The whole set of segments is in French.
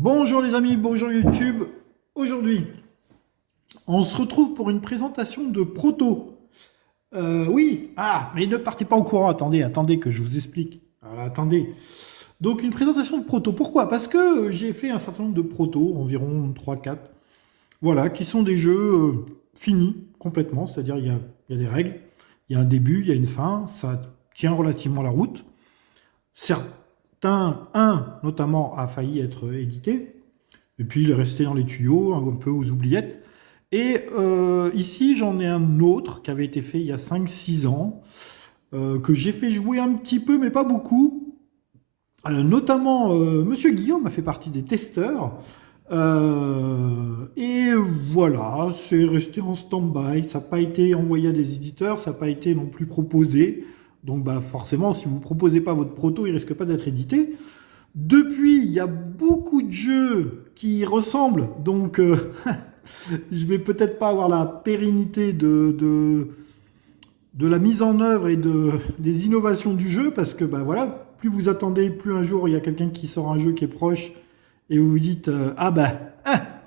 Bonjour les amis, bonjour YouTube. Aujourd'hui, on se retrouve pour une présentation de Proto. Oui, mais ne partez pas au courant, attendez que je vous explique. Attendez. Donc une présentation de Proto, pourquoi? Parce que j'ai fait un certain nombre de Proto, environ 3-4, voilà, qui sont des jeux finis complètement, c'est-à-dire il y a des règles, il y a un début, il y a une fin, ça tient relativement la route. Certains, un notamment, a failli être édité, et puis il est resté dans les tuyaux, un peu aux oubliettes. Et ici, j'en ai un autre qui avait été fait il y a 5-6 ans, que j'ai fait jouer un petit peu, mais pas beaucoup. Notamment, Monsieur Guillaume a fait partie des testeurs. Et voilà, c'est resté en stand-by. Ça n'a pas été envoyé à des éditeurs, ça n'a pas été non plus proposé. Donc bah, forcément, si vous ne proposez pas votre proto, il ne risque pas d'être édité. Depuis, il y a beaucoup de jeux qui y ressemblent, donc je vais peut-être pas avoir la pérennité de la mise en œuvre et des innovations du jeu, parce que bah, voilà, plus vous attendez, plus un jour il y a quelqu'un qui sort un jeu qui est proche, et vous vous dites ah bah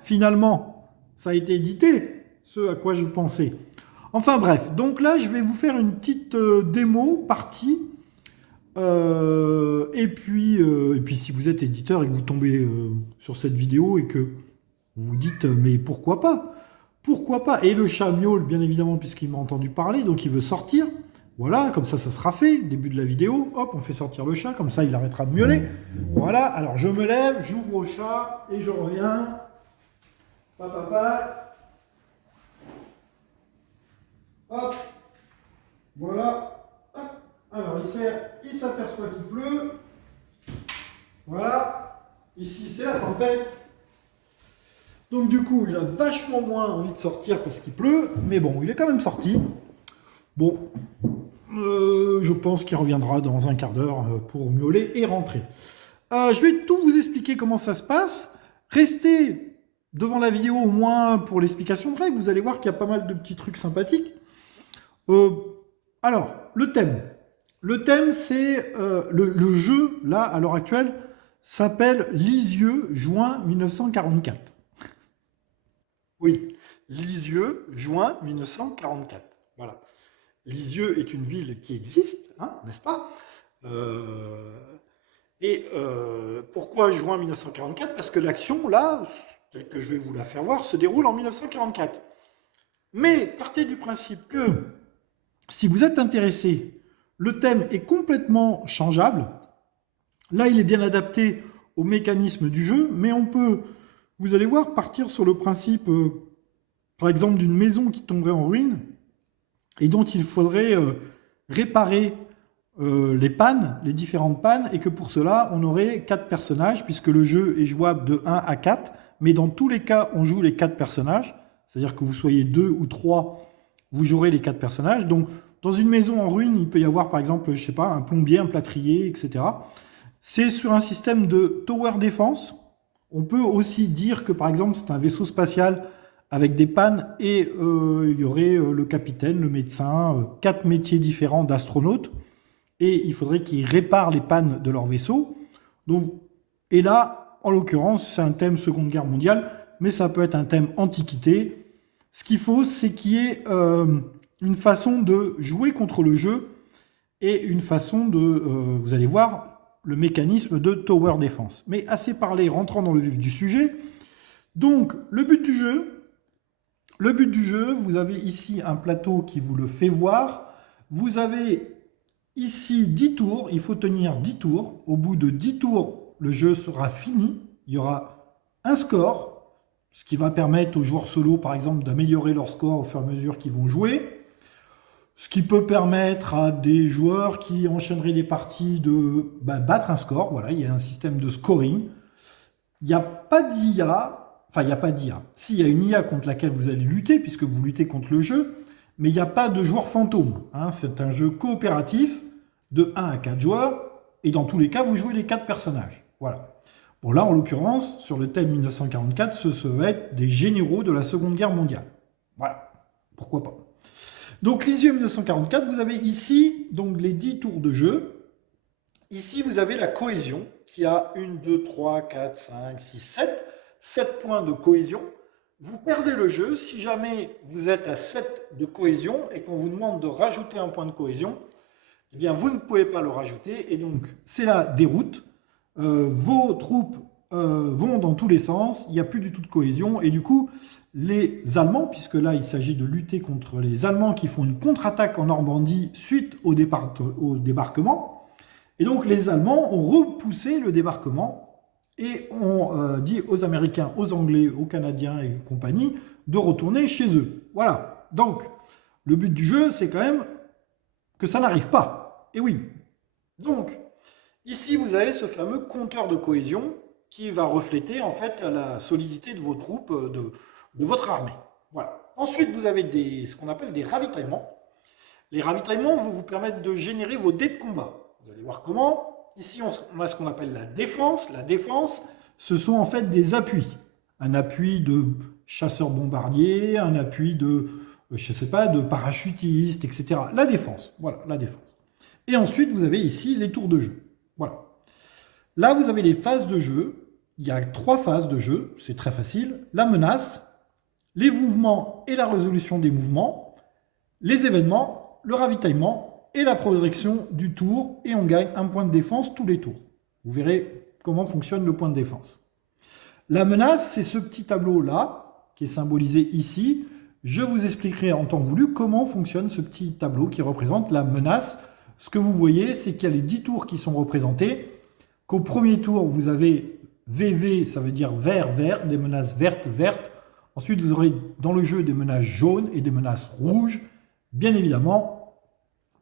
finalement, ça a été édité, ce à quoi je pensais. Enfin bref, donc là je vais vous faire une petite démo partie. Et puis, si vous êtes éditeur et que vous tombez sur cette vidéo et que vous vous dites mais pourquoi pas? Pourquoi pas? Et le chat miaule, bien évidemment, puisqu'il m'a entendu parler, donc il veut sortir. Voilà, comme ça sera fait. Début de la vidéo, hop, on fait sortir le chat, comme ça il arrêtera de miauler. Voilà, alors je me lève, j'ouvre au chat et je reviens. Papa, hop, voilà. Hop. Alors il s'aperçoit qu'il pleut. Voilà, ici c'est la tempête. Donc du coup, il a vachement moins envie de sortir parce qu'il pleut, mais bon, il est quand même sorti. Bon, je pense qu'il reviendra dans un quart d'heure pour miauler et rentrer. Je vais tout vous expliquer comment ça se passe. Restez devant la vidéo au moins pour l'explication de règles. Vous allez voir qu'il y a pas mal de petits trucs sympathiques. Alors, le thème. Le thème, c'est le jeu, là, à l'heure actuelle, s'appelle Lisieux, juin 1944. Oui, Lisieux, juin 1944. Voilà. Lisieux est une ville qui existe, hein, n'est-ce pas? Pourquoi juin 1944? Parce que l'action, là, telle que je vais vous la faire voir, se déroule en 1944. Mais partez du principe que si vous êtes intéressé, le thème est complètement changeable. Là, il est bien adapté au mécanisme du jeu, mais on peut, vous allez voir, partir sur le principe, par exemple, d'une maison qui tomberait en ruine et dont il faudrait réparer les pannes, les différentes pannes, et que pour cela, on aurait 4 personnages, puisque le jeu est jouable de 1 à 4, mais dans tous les cas, on joue les 4 personnages, c'est-à-dire que vous soyez 2 ou 3, vous jouerez les 4 personnages. Donc, dans une maison en ruine, il peut y avoir, par exemple, je sais pas, un plombier, un plâtrier, etc. C'est sur un système de tower defense. On peut aussi dire que, par exemple, c'est un vaisseau spatial avec des pannes et il y aurait le capitaine, le médecin, 4 métiers différents d'astronautes, et il faudrait qu'ils réparent les pannes de leur vaisseau. Donc, et là, en l'occurrence, c'est un thème Seconde Guerre mondiale, mais ça peut être un thème Antiquité. Ce qu'il faut, c'est qu'il y ait une façon de jouer contre le jeu et une façon de, vous allez voir, le mécanisme de Tower Defense. Mais assez parlé, rentrant dans le vif du sujet. Donc, le but du jeu, vous avez ici un plateau qui vous le fait voir. Vous avez ici 10 tours, il faut tenir 10 tours. Au bout de 10 tours, le jeu sera fini. Il y aura un score, ce qui va permettre aux joueurs solo, par exemple, d'améliorer leur score au fur et à mesure qu'ils vont jouer. Ce qui peut permettre à des joueurs qui enchaîneraient des parties de battre un score. Voilà, il y a un système de scoring. Il n'y a pas d'IA. Enfin, il n'y a pas d'IA. Si, il y a une IA contre laquelle vous allez lutter, puisque vous luttez contre le jeu, mais il n'y a pas de joueur fantôme. Hein. C'est un jeu coopératif de 1 à 4 joueurs, et dans tous les cas, vous jouez les 4 personnages. Voilà. Bon, là, en l'occurrence, sur le thème 1944, ce va être des généraux de la Seconde Guerre mondiale. Voilà. Pourquoi pas. Donc, Lisieux 1944, vous avez ici donc, les 10 tours de jeu. Ici, vous avez la cohésion. qui a 1, 2, 3, 4, 5, 6, 7, 7 points de cohésion. Vous perdez le jeu si jamais vous êtes à 7 de cohésion et qu'on vous demande de rajouter un point de cohésion. Eh bien, vous ne pouvez pas le rajouter et donc c'est la déroute. Vos troupes vont dans tous les sens, il n'y a plus du tout de cohésion et du coup, les Allemands, puisque là il s'agit de lutter contre les Allemands qui font une contre-attaque en Normandie suite au débarquement, et donc les Allemands ont repoussé le débarquement et ont dit aux Américains, aux Anglais, aux Canadiens et compagnie de retourner chez eux. Voilà, donc le but du jeu c'est quand même que ça n'arrive pas, et oui. Donc, ici vous avez ce fameux compteur de cohésion qui va refléter en fait la solidité de vos troupes, de votre armée. Voilà. Ensuite, vous avez ce qu'on appelle des ravitaillements. Les ravitaillements vont vous permettre de générer vos dés de combat. Vous allez voir comment. Ici, on a ce qu'on appelle la défense. La défense, ce sont en fait des appuis. Un appui de chasseurs-bombardiers, un appui de, je sais pas, de parachutistes, etc. La défense. Voilà, la défense. Et ensuite, vous avez ici les tours de jeu. Voilà. Là, vous avez les phases de jeu. Il y a 3 phases de jeu, c'est très facile. La menace, les mouvements et la résolution des mouvements, les événements, le ravitaillement et la progression du tour. Et on gagne un point de défense tous les tours. Vous verrez comment fonctionne le point de défense. La menace, c'est ce petit tableau-là, qui est symbolisé ici. Je vous expliquerai en temps voulu comment fonctionne ce petit tableau qui représente la menace. Ce que vous voyez, c'est qu'il y a les 10 tours qui sont représentés. Qu'au premier tour, vous avez VV, ça veut dire vert, vert, des menaces vertes, vertes. Ensuite, vous aurez dans le jeu des menaces jaunes et des menaces rouges. Bien évidemment,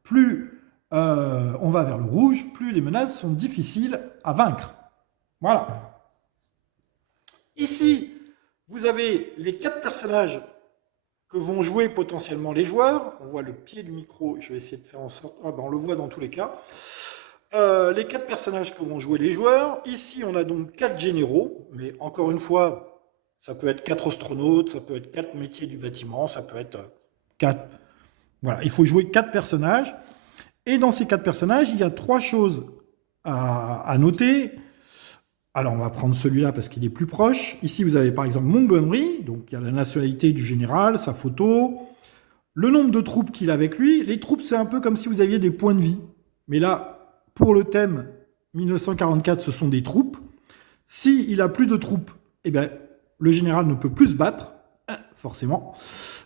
plus on va vers le rouge, plus les menaces sont difficiles à vaincre. Voilà. Ici, vous avez les 4 personnages que vont jouer potentiellement les joueurs. On voit le pied du micro, je vais essayer de faire en sorte... Ah ben on le voit dans tous les cas. Les 4 personnages que vont jouer les joueurs. Ici, on a donc 4 généraux, mais encore une fois, ça peut être 4 astronautes, ça peut être 4 métiers du bâtiment, ça peut être 4... Voilà, il faut jouer 4 personnages. Et dans ces 4 personnages, il y a 3 choses à noter. Alors, on va prendre celui-là parce qu'il est plus proche. Ici, vous avez par exemple Montgomery, donc il y a la nationalité du général, sa photo, le nombre de troupes qu'il a avec lui. Les troupes, c'est un peu comme si vous aviez des points de vie. Mais là, pour le thème 1944, ce sont des troupes. S'il a plus de troupes, eh bien, le général ne peut plus se battre, forcément.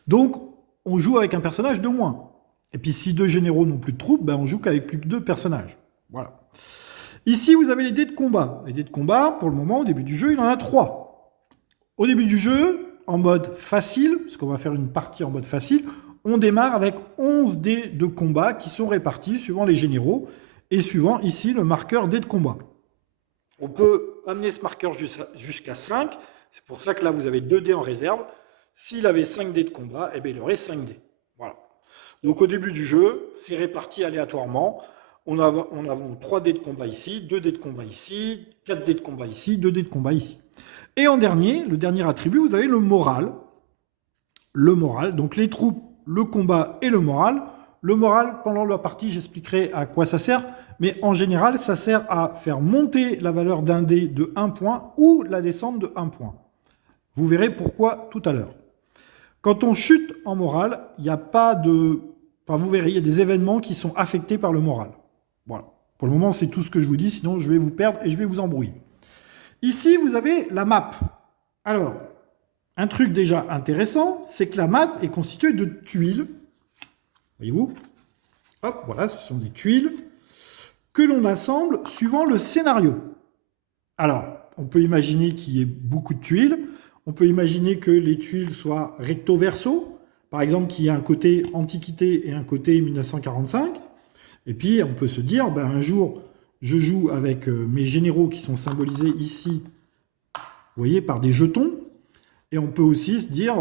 Donc, on joue avec un personnage de moins. Et puis, si 2 généraux n'ont plus de troupes, ben, on joue qu'avec plus que 2 personnages. Voilà. Ici, vous avez les dés de combat. Les dés de combat, pour le moment, au début du jeu, il en a 3. Au début du jeu, en mode facile, parce qu'on va faire une partie en mode facile, on démarre avec 11 dés de combat qui sont répartis suivant les généraux et suivant ici le marqueur dés de combat. On peut amener ce marqueur jusqu'à 5. C'est pour ça que là, vous avez 2 dés en réserve. S'il avait 5 dés de combat, eh bien, il aurait 5 dés. Voilà. Donc au début du jeu, c'est réparti aléatoirement. On a 3 dés de combat ici, 2 dés de combat ici, 4 dés de combat ici, 2 dés de combat ici. Et en dernier, le dernier attribut, vous avez le moral. Le moral, donc les troupes, le combat et le moral. Le moral, pendant la partie, j'expliquerai à quoi ça sert. Mais en général, ça sert à faire monter la valeur d'un dé de 1 point ou la descendre de 1 point. Vous verrez pourquoi tout à l'heure. Quand on chute en moral, il n'y a pas de... Enfin, vous verrez, il y a des événements qui sont affectés par le moral. Voilà. Pour le moment, c'est tout ce que je vous dis, sinon je vais vous perdre et je vais vous embrouiller. Ici, vous avez la map. Alors, un truc déjà intéressant, c'est que la map est constituée de tuiles. Voyez-vous? Hop, voilà, ce sont des tuiles que l'on assemble suivant le scénario. Alors, on peut imaginer qu'il y ait beaucoup de tuiles. On peut imaginer que les tuiles soient recto-verso. Par exemple, qu'il y ait un côté Antiquité et un côté 1945. Et puis, on peut se dire, ben, un jour, je joue avec mes généraux qui sont symbolisés ici, vous voyez, par des jetons. Et on peut aussi se dire,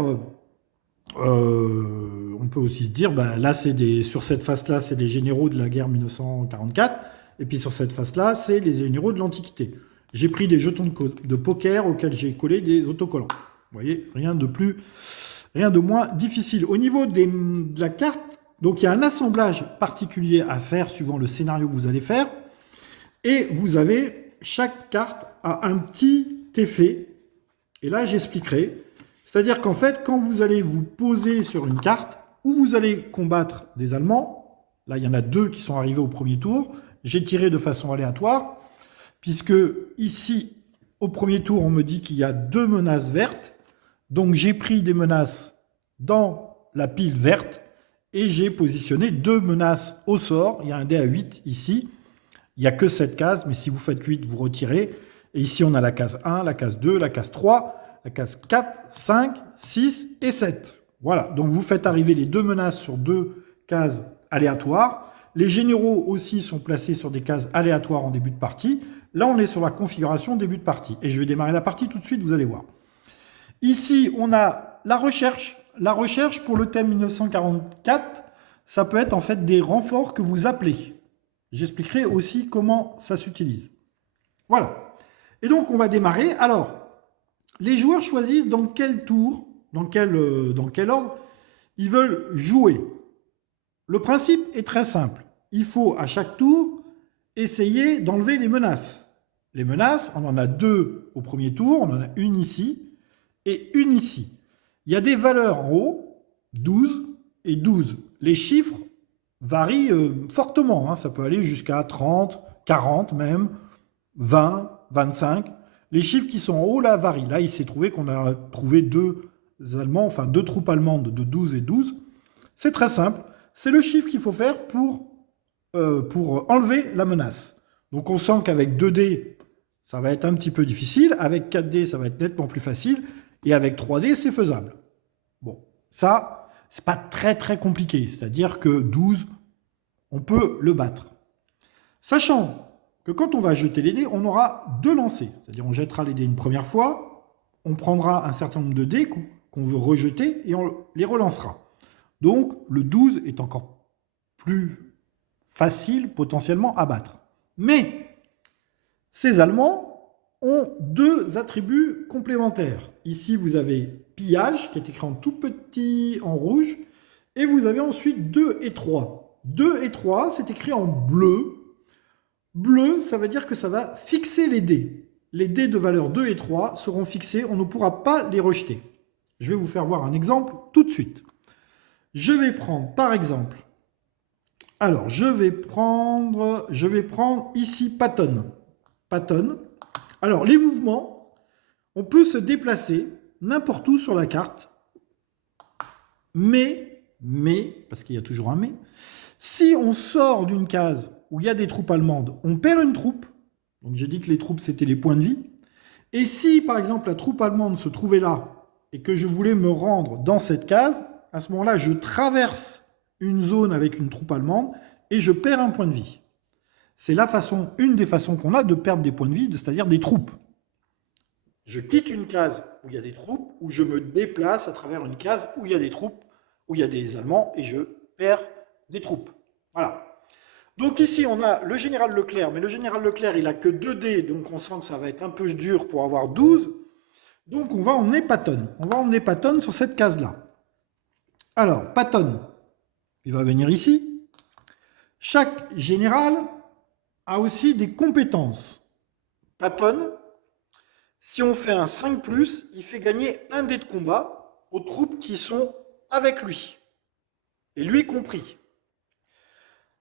ben, là, sur cette face-là, c'est les généraux de la guerre 1944. Et puis sur cette face-là, c'est les généraux de l'Antiquité. J'ai pris des jetons de poker auxquels j'ai collé des autocollants. Vous voyez, rien de moins difficile. Au niveau de la carte, donc il y a un assemblage particulier à faire suivant le scénario que vous allez faire. Et vous avez chaque carte a un petit effet. Et là, j'expliquerai. C'est-à-dire qu'en fait, quand vous allez vous poser sur une carte, où vous allez combattre des Allemands, là, il y en a 2 qui sont arrivés au premier tour, j'ai tiré de façon aléatoire, puisque ici, au premier tour, on me dit qu'il y a 2 menaces vertes, donc j'ai pris des menaces dans la pile verte, et j'ai positionné 2 menaces au sort. Il y a un dé à 8 ici, il n'y a que 7 cases, mais si vous faites 8, vous retirez. Et ici, on a la case 1, la case 2, la case 3, la case 4, 5, 6 et 7. Voilà, donc vous faites arriver les 2 menaces sur 2 cases aléatoires. Les généraux aussi sont placés sur des cases aléatoires en début de partie. Là, on est sur la configuration début de partie. Et je vais démarrer la partie tout de suite, vous allez voir. Ici, on a la recherche. La recherche pour le thème 1944, ça peut être en fait des renforts que vous appelez. J'expliquerai aussi comment ça s'utilise. Voilà. Et donc, on va démarrer. Alors, les joueurs choisissent dans quel tour, dans quel ordre, ils veulent jouer. Le principe est très simple. Il faut, à chaque tour, essayer d'enlever les menaces. Les menaces, on en a 2 au premier tour. On en a une ici et une ici. Il y a des valeurs en haut, 12 et 12. Les chiffres varient fortement. Hein. Ça peut aller jusqu'à 30, 40 même, 20, 25. Les chiffres qui sont en haut, là, varient. Là, il s'est trouvé qu'on a trouvé 2 Allemands, enfin 2 troupes allemandes de 12 et 12. C'est très simple. C'est le chiffre qu'il faut faire pour enlever la menace. Donc, on sent qu'avec 2D, ça va être un petit peu difficile. Avec 4D, ça va être nettement plus facile. Et avec 3D, c'est faisable. Bon, ça, c'est pas très très compliqué. C'est-à-dire que 12, on peut le battre. Sachant que quand on va jeter les dés, on aura 2 lancers. C'est-à-dire on jettera les dés une première fois, on prendra un certain nombre de dés qu'on veut rejeter et on les relancera. Donc le 12 est encore plus facile potentiellement à battre. Mais ces Allemands ont 2 attributs complémentaires. Ici, vous avez pillage, qui est écrit en tout petit en rouge, et vous avez ensuite 2 et 3. 2 et 3, c'est écrit en bleu. Bleu, ça veut dire que ça va fixer les dés. Les dés de valeur 2 et 3 seront fixés, on ne pourra pas les rejeter. Je vais vous faire voir un exemple tout de suite. Je vais prendre, par exemple, alors je vais prendre ici Patton. Patton. Alors, les mouvements, on peut se déplacer n'importe où sur la carte, mais, parce qu'il y a toujours un mais, si on sort d'une case où il y a des troupes allemandes, on perd une troupe. Donc j'ai dit que les troupes, c'était les points de vie. Et si, par exemple, la troupe allemande se trouvait là et que je voulais me rendre dans cette case, à ce moment-là, je traverse une zone avec une troupe allemande et je perds un point de vie. C'est une des façons qu'on a de perdre des points de vie, c'est-à-dire des troupes. Je quitte une case où il y a des troupes, ou je me déplace à travers une case où il y a des troupes, où il y a des Allemands, et je perds des troupes. Voilà. Donc ici, on a le général Leclerc, mais le général Leclerc, il n'a que 2 dés, donc on sent que ça va être un peu dur pour avoir 12. Donc on va emmener Patton. On va emmener Patton sur cette case-là. Alors, Patton, il va venir ici. Chaque général a aussi des compétences. Patton, si on fait un 5+, il fait gagner un dé de combat aux troupes qui sont avec lui. Et lui compris.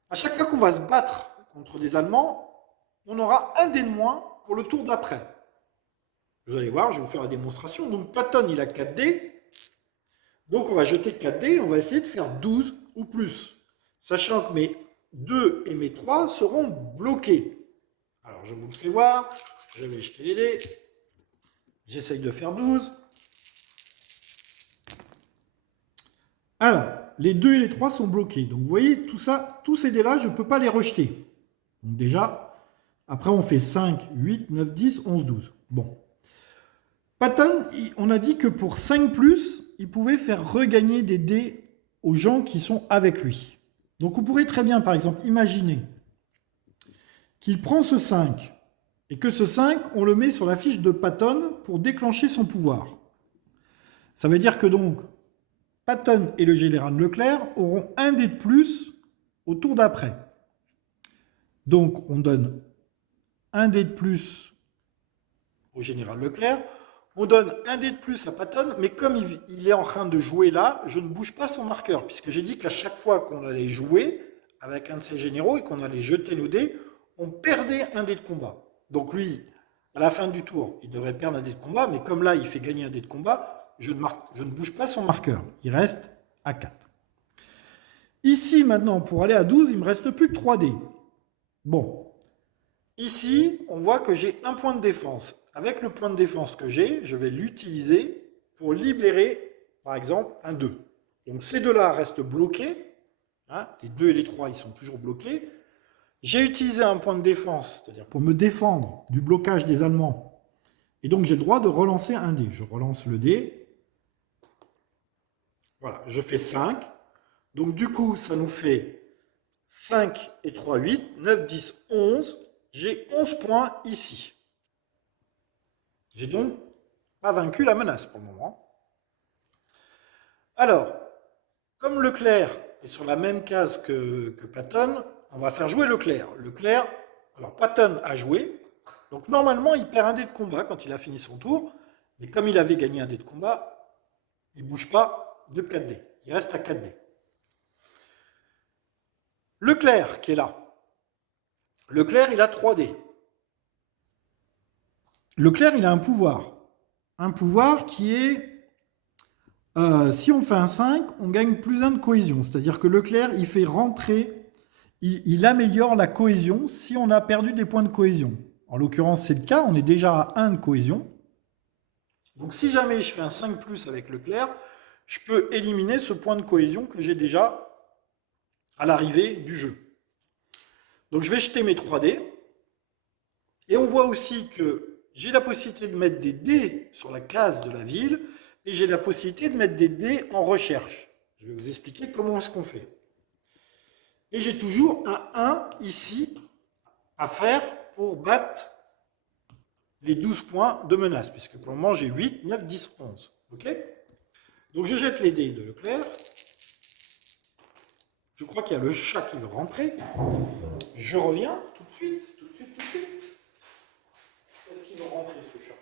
À chaque fois qu'on va se battre contre des Allemands, on aura un dé de moins pour le tour d'après. Vous allez voir, je vais vous faire la démonstration. Donc Patton, il a 4 dés. Donc on va jeter 4 dés, on va essayer de faire 12 ou plus. Sachant que mes 2 et mes 3 seront bloqués. Alors je vous le fais voir. Je vais jeter les dés. J'essaye de faire 12. Alors, les 2 et les 3 sont bloqués. Donc vous voyez, tout ça, tous ces dés-là, je ne peux pas les rejeter. Donc déjà, après on fait 5, 8, 9, 10, 11, 12. Bon. Patton, on a dit que pour 5+, il pouvait faire regagner des dés aux gens qui sont avec lui. Donc on pourrait très bien, par exemple, imaginer qu'il prend ce 5 et que ce 5, on le met sur la fiche de Patton pour déclencher son pouvoir. Ça veut dire que donc, Patton et le général Leclerc auront un dé de plus au tour d'après. Donc on donne un dé de plus au général Leclerc. On donne un dé de plus à Patton, mais comme il est en train de jouer là, je ne bouge pas son marqueur, puisque j'ai dit qu'à chaque fois qu'on allait jouer avec un de ses généraux et qu'on allait jeter nos dés, on perdait un dé de combat. Donc lui, à la fin du tour, il devrait perdre un dé de combat, mais comme là, il fait gagner un dé de combat, je ne bouge pas son marqueur. Il reste à 4. Ici, maintenant, pour aller à 12, il ne me reste plus que 3 dés. Bon. Ici, on voit que j'ai un point de défense. Avec le point de défense que j'ai, je vais l'utiliser pour libérer, par exemple, un 2. Donc ces deux-là restent bloqués. Hein, les 2 et les 3, ils sont toujours bloqués. J'ai utilisé un point de défense, c'est-à-dire pour me défendre du blocage des Allemands. Et donc j'ai le droit de relancer un dé. Je relance le dé. Voilà, je fais 5. Donc du coup, ça nous fait 5 et 3, 8, 9, 10, 11. J'ai 11 points ici. J'ai donc pas vaincu la menace pour le moment. Alors, comme Leclerc est sur la même case que Patton, on va faire jouer Leclerc. Leclerc, alors Patton a joué, donc normalement il perd un dé de combat quand il a fini son tour, mais comme il avait gagné un dé de combat, il ne bouge pas de 4 dés, il reste à 4 dés. Leclerc qui est là. Leclerc, il a 3 dés. Leclerc, il a un pouvoir. Un pouvoir qui est, si on fait un 5, on gagne plus 1 de cohésion. C'est-à-dire que Leclerc, il fait rentrer, il améliore la cohésion si on a perdu des points de cohésion. En l'occurrence, c'est le cas, on est déjà à 1 de cohésion. Donc si jamais je fais un 5 plus avec Leclerc, je peux éliminer ce point de cohésion que j'ai déjà à l'arrivée du jeu. Donc je vais jeter mes 3 dés. Et on voit aussi que j'ai la possibilité de mettre des dés sur la case de la ville et j'ai la possibilité de mettre des dés en recherche. Je vais vous expliquer comment est-ce qu'on fait. Et j'ai toujours un 1 ici à faire pour battre les 12 points de menace, puisque pour le moment j'ai 8, 9, 10, 11. Okay, donc je jette les dés de Leclerc. Je crois qu'il y a le chat qui veut rentrer. Je reviens tout de suite. Est-ce qu'il veut rentrer ce chat?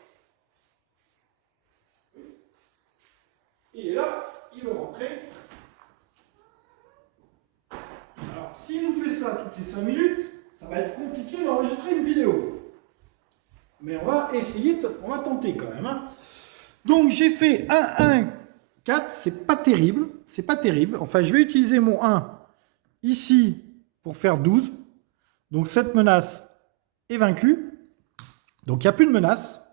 Oui. Il est là, il veut rentrer. Alors, s'il nous fait ça toutes les 5 minutes, ça va être compliqué d'enregistrer une vidéo. Mais on va essayer, on va tenter quand même. Hein. Donc j'ai fait 1, 1, 4, c'est pas terrible. C'est pas terrible. Enfin, je vais utiliser mon 1 ici pour faire 12. Donc cette menace est vaincue. Donc il n'y a plus de menace.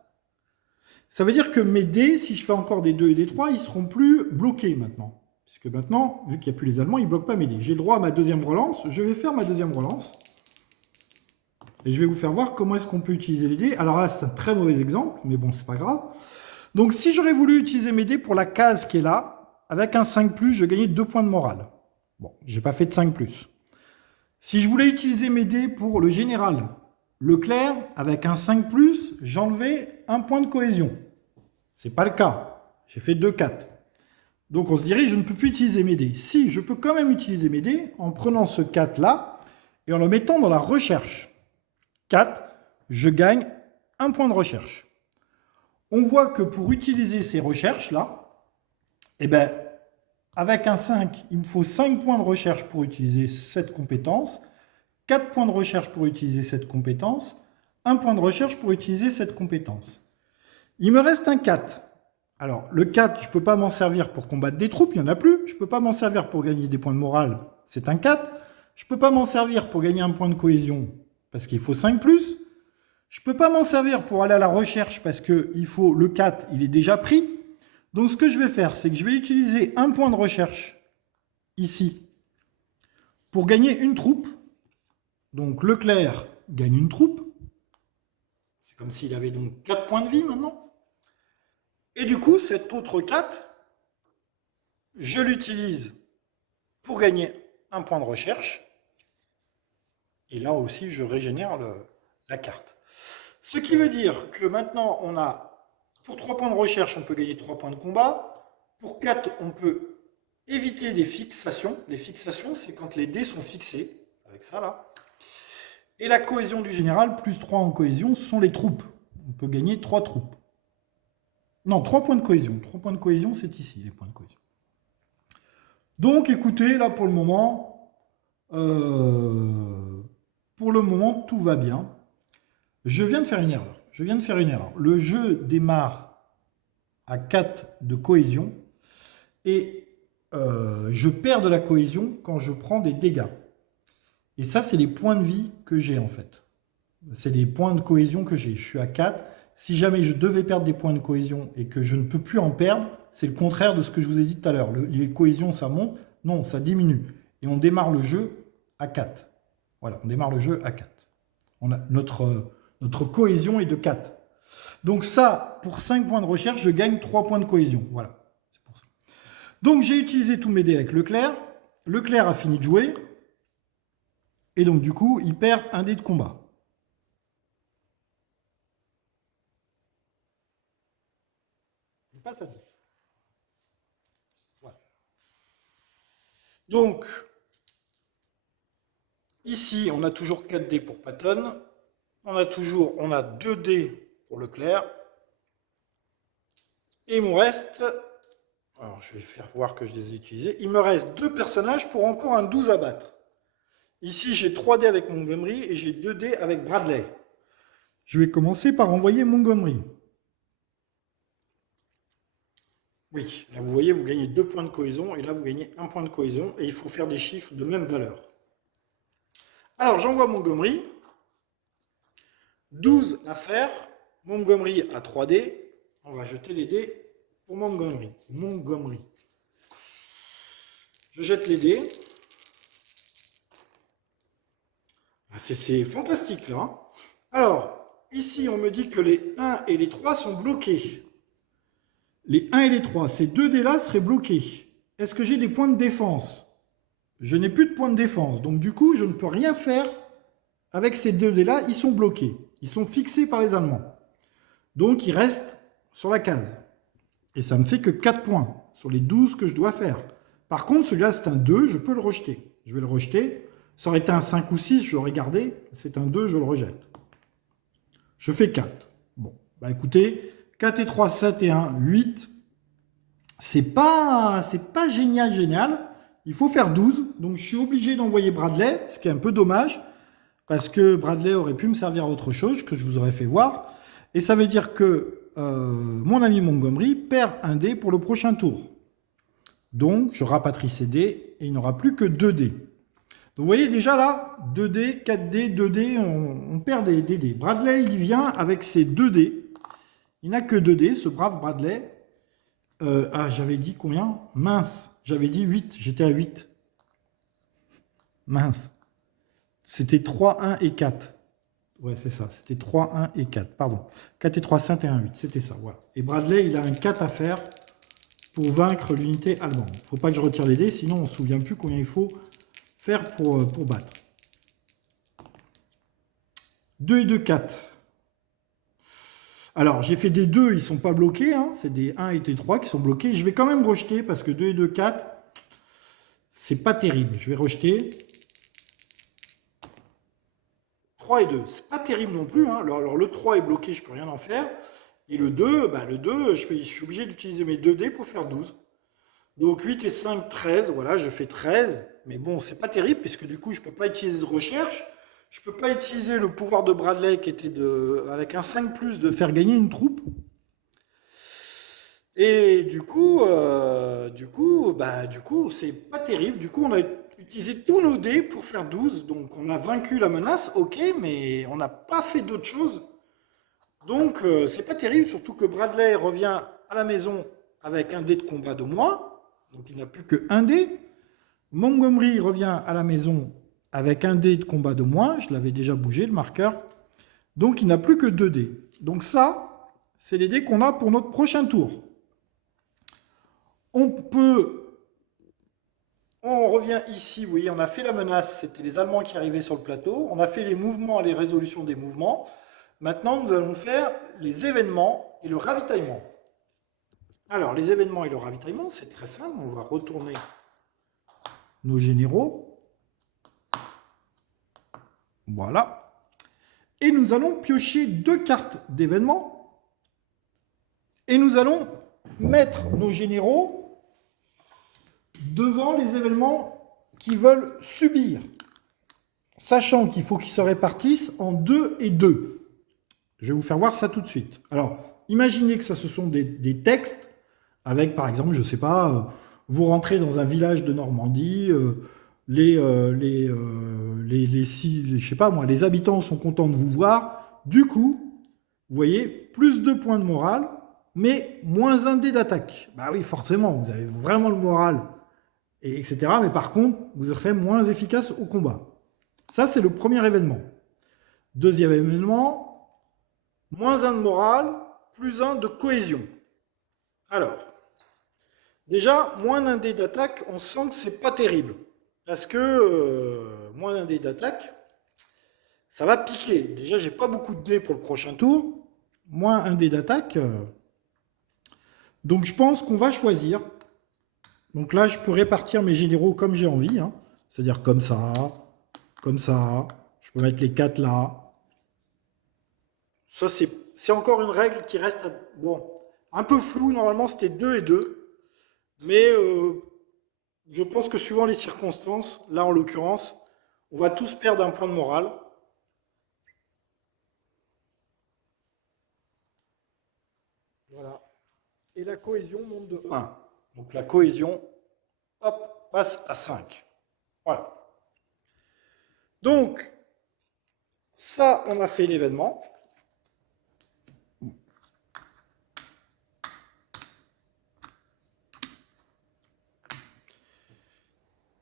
Ça veut dire que mes dés, si je fais encore des 2 et des 3, ils ne seront plus bloqués maintenant. Puisque maintenant, vu qu'il n'y a plus les Allemands, ils ne bloquent pas mes dés. J'ai le droit à ma deuxième relance. Je vais faire ma deuxième relance. Et je vais vous faire voir comment est-ce qu'on peut utiliser les dés. Alors là, c'est un très mauvais exemple, mais bon, c'est pas grave. Donc si j'aurais voulu utiliser mes dés pour la case qui est là, avec un 5+, je gagnais 2 points de morale. Bon, je n'ai pas fait de 5+. Si je voulais utiliser mes dés pour le général Leclerc, avec un 5+, j'enlevais 1 point de cohésion. Ce n'est pas le cas. J'ai fait 2, 4. Donc on se dirait, je ne peux plus utiliser mes dés. Si, je peux quand même utiliser mes dés en prenant ce 4-là et en le mettant dans la recherche. 4, je gagne 1 point de recherche. On voit que pour utiliser ces recherches-là, eh ben, avec un 5, il me faut 5 points de recherche pour utiliser cette compétence, 4 points de recherche pour utiliser cette compétence, 1 point de recherche pour utiliser cette compétence. Il me reste un 4. Alors, le 4, je ne peux pas m'en servir pour combattre des troupes, il n'y en a plus. Je ne peux pas m'en servir pour gagner des points de morale, c'est un 4. Je ne peux pas m'en servir pour gagner 1 point de cohésion, parce qu'il faut 5+. Je ne peux pas m'en servir pour aller à la recherche, parce que il faut le 4, il est déjà pris. Donc, ce que je vais faire, c'est que je vais utiliser 1 point de recherche, ici, pour gagner une troupe. Donc, Leclerc gagne une troupe. C'est comme s'il avait donc 4 points de vie maintenant. Et du coup, cet autre 4, je l'utilise pour gagner 1 point de recherche. Et là aussi, je régénère la carte. Ce qui veut dire que maintenant, on a, pour 3 points de recherche, on peut gagner 3 points de combat. Pour 4, on peut éviter des fixations. Les fixations, c'est quand les dés sont fixés, avec ça là. Et la cohésion du général, plus 3 en cohésion, ce sont les troupes. On peut gagner 3 troupes. Non, 3 points de cohésion. 3 points de cohésion, c'est ici, les points de cohésion. Donc, écoutez, là, pour le moment, tout va bien. Je viens de faire une erreur. Le jeu démarre à 4 de cohésion et je perds de la cohésion quand je prends des dégâts. Et ça, c'est les points de vie que j'ai, en fait. C'est les points de cohésion que j'ai. Je suis à 4. Si jamais je devais perdre des points de cohésion et que je ne peux plus en perdre, c'est le contraire de ce que je vous ai dit tout à l'heure. Les cohésions, ça monte. Non, ça diminue. Et on démarre le jeu à 4. Voilà, on démarre le jeu à 4. On a notre cohésion est de 4. Donc ça, pour 5 points de recherche, je gagne 3 points de cohésion. Voilà, c'est pour ça. Donc j'ai utilisé tous mes dés avec Leclerc. Leclerc a fini de jouer. Et donc du coup, il perd un dé de combat. Il passe à 2. Voilà. Donc, ici, on a toujours 4 dés pour Patton. On a 2 dés pour Leclerc. Et il me reste, alors je vais faire voir que je les ai utilisés, il me reste 2 personnages pour encore un 12 à battre. Ici, j'ai 3 dés avec Montgomery et j'ai 2 dés avec Bradley. Je vais commencer par envoyer Montgomery. Oui, là vous voyez, vous gagnez 2 points de cohésion et là vous gagnez 1 point de cohésion et il faut faire des chiffres de même valeur. Alors j'envoie Montgomery. 12 à faire. Montgomery a 3 dés. On va jeter les dés pour Montgomery. Je jette les dés. Ah, c'est fantastique là. Hein. Alors, ici on me dit que les 1 et les 3 sont bloqués. Les 1 et les 3, ces 2 dés-là seraient bloqués. Est-ce que j'ai des points de défense? Je n'ai plus de points de défense. Donc du coup, je ne peux rien faire avec ces 2 dés-là. Ils sont bloqués. Ils sont fixés par les Allemands. Donc ils restent sur la case. Et ça ne me fait que 4 points sur les 12 que je dois faire. Par contre, celui-là, c'est un 2, je peux le rejeter. Je vais le rejeter. Ça aurait été un 5 ou 6, je l'aurais gardé. C'est un 2, je le rejette. Je fais 4. Bon, bah écoutez, 4 et 3, 7 et 1, 8. C'est pas génial. Il faut faire 12. Donc je suis obligé d'envoyer Bradley, ce qui est un peu dommage. Parce que Bradley aurait pu me servir à autre chose que je vous aurais fait voir. Et ça veut dire que mon ami Montgomery perd un dé pour le prochain tour. Donc, je rapatrie ces dés et il n'aura plus que 2 dés. Donc, vous voyez déjà là, 2 dés, 4 dés, 2 dés, on perd des dés. Bradley, il vient avec ses 2 dés. Il n'a que 2 dés, ce brave Bradley. J'avais dit combien? Mince, j'avais dit 8, j'étais à 8. Mince. C'était 3, 1 et 4. Ouais, c'est ça. C'était 3, 1 et 4. Pardon. 4 et 3, 5 et 1, 8. C'était ça. Voilà. Et Bradley, il a un 4 à faire pour vaincre l'unité allemande. Il ne faut pas que je retire les dés, sinon on ne se souvient plus combien il faut faire pour battre. 2 et 2, 4. Alors, j'ai fait des 2, ils ne sont pas bloqués. Hein. C'est des 1 et des 3 qui sont bloqués. Je vais quand même rejeter parce que 2 et 2, 4, c'est pas terrible. Je vais rejeter. 3 et 2, c'est pas terrible non plus. Hein. Alors, le 3 est bloqué, je peux rien en faire. Et le 2, je suis obligé d'utiliser mes 2 dés pour faire 12. Donc 8 et 5, 13. Voilà, je fais 13. Mais bon, c'est pas terrible, puisque du coup, je peux pas utiliser de recherche. Je peux pas utiliser le pouvoir de Bradley qui était avec un 5+, de faire gagner une troupe. Et du coup, c'est pas terrible. Du coup, on a utilisé tous nos dés pour faire 12. Donc, on a vaincu la menace, ok, mais on n'a pas fait d'autre chose. Donc, c'est pas terrible, surtout que Bradley revient à la maison avec un dé de combat de moins. Donc, il n'a plus que un dé. Montgomery revient à la maison avec un dé de combat de moins. Je l'avais déjà bougé, le marqueur. Donc, il n'a plus que 2 dés. Donc, ça, c'est les dés qu'on a pour notre prochain tour. On revient ici, vous voyez, on a fait la menace, c'était les Allemands qui arrivaient sur le plateau. On a fait les mouvements, les résolutions des mouvements. Maintenant, nous allons faire les événements et le ravitaillement. Alors, les événements et le ravitaillement, c'est très simple. On va retourner nos généraux. Voilà. Et nous allons piocher 2 cartes d'événements. Et nous allons mettre nos généraux devant les événements qu'ils veulent subir. Sachant qu'il faut qu'ils se répartissent en 2 et 2. Je vais vous faire voir ça tout de suite. Alors, imaginez que ça, ce sont des textes avec, par exemple, je ne sais pas, vous rentrez dans un village de Normandie, je sais pas moi, les habitants sont contents de vous voir. Du coup, vous voyez, plus 2 points de morale, mais moins 1 dé d'attaque. Bah oui, forcément, vous avez vraiment le moral, etc. Mais par contre, vous serez moins efficace au combat. Ça, c'est le premier événement. Deuxième événement, moins 1 de morale, plus 1 de cohésion. Alors, déjà, moins d'un dé d'attaque, on sent que c'est pas terrible. Parce que moins d'un dé d'attaque, ça va piquer. Déjà, j'ai pas beaucoup de dés pour le prochain tour. Moins 1 dé d'attaque. Donc, je pense qu'on va choisir. Donc là, je peux répartir mes généraux comme j'ai envie. Hein. C'est-à-dire comme ça, comme ça. Je peux mettre les 4 là. Ça, c'est encore une règle qui reste bon, un peu floue. Normalement, c'était 2 et 2. Mais je pense que suivant les circonstances, là en l'occurrence, on va tous perdre un point de morale. Voilà. Et la cohésion monte de 1. Donc la cohésion, hop, passe à 5. Voilà. Donc, ça, on a fait l'événement.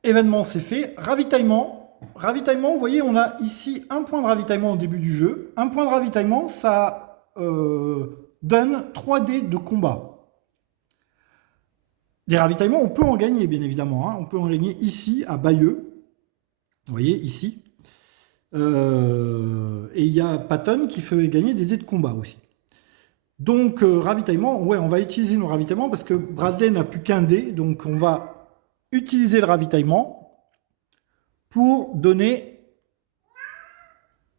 Événement, c'est fait. Ravitaillement. Ravitaillement, vous voyez, on a ici un point de ravitaillement au début du jeu. Un point de ravitaillement, ça donne 3 dés de combat. Des ravitaillements, on peut en gagner, bien évidemment. Hein. On peut en gagner ici, à Bayeux. Vous voyez, ici. Et il y a Patton qui fait gagner des dés de combat aussi. Donc, ravitaillement, ouais, on va utiliser nos ravitaillements parce que Bradley n'a plus qu'un dé. Donc, on va utiliser le ravitaillement pour donner...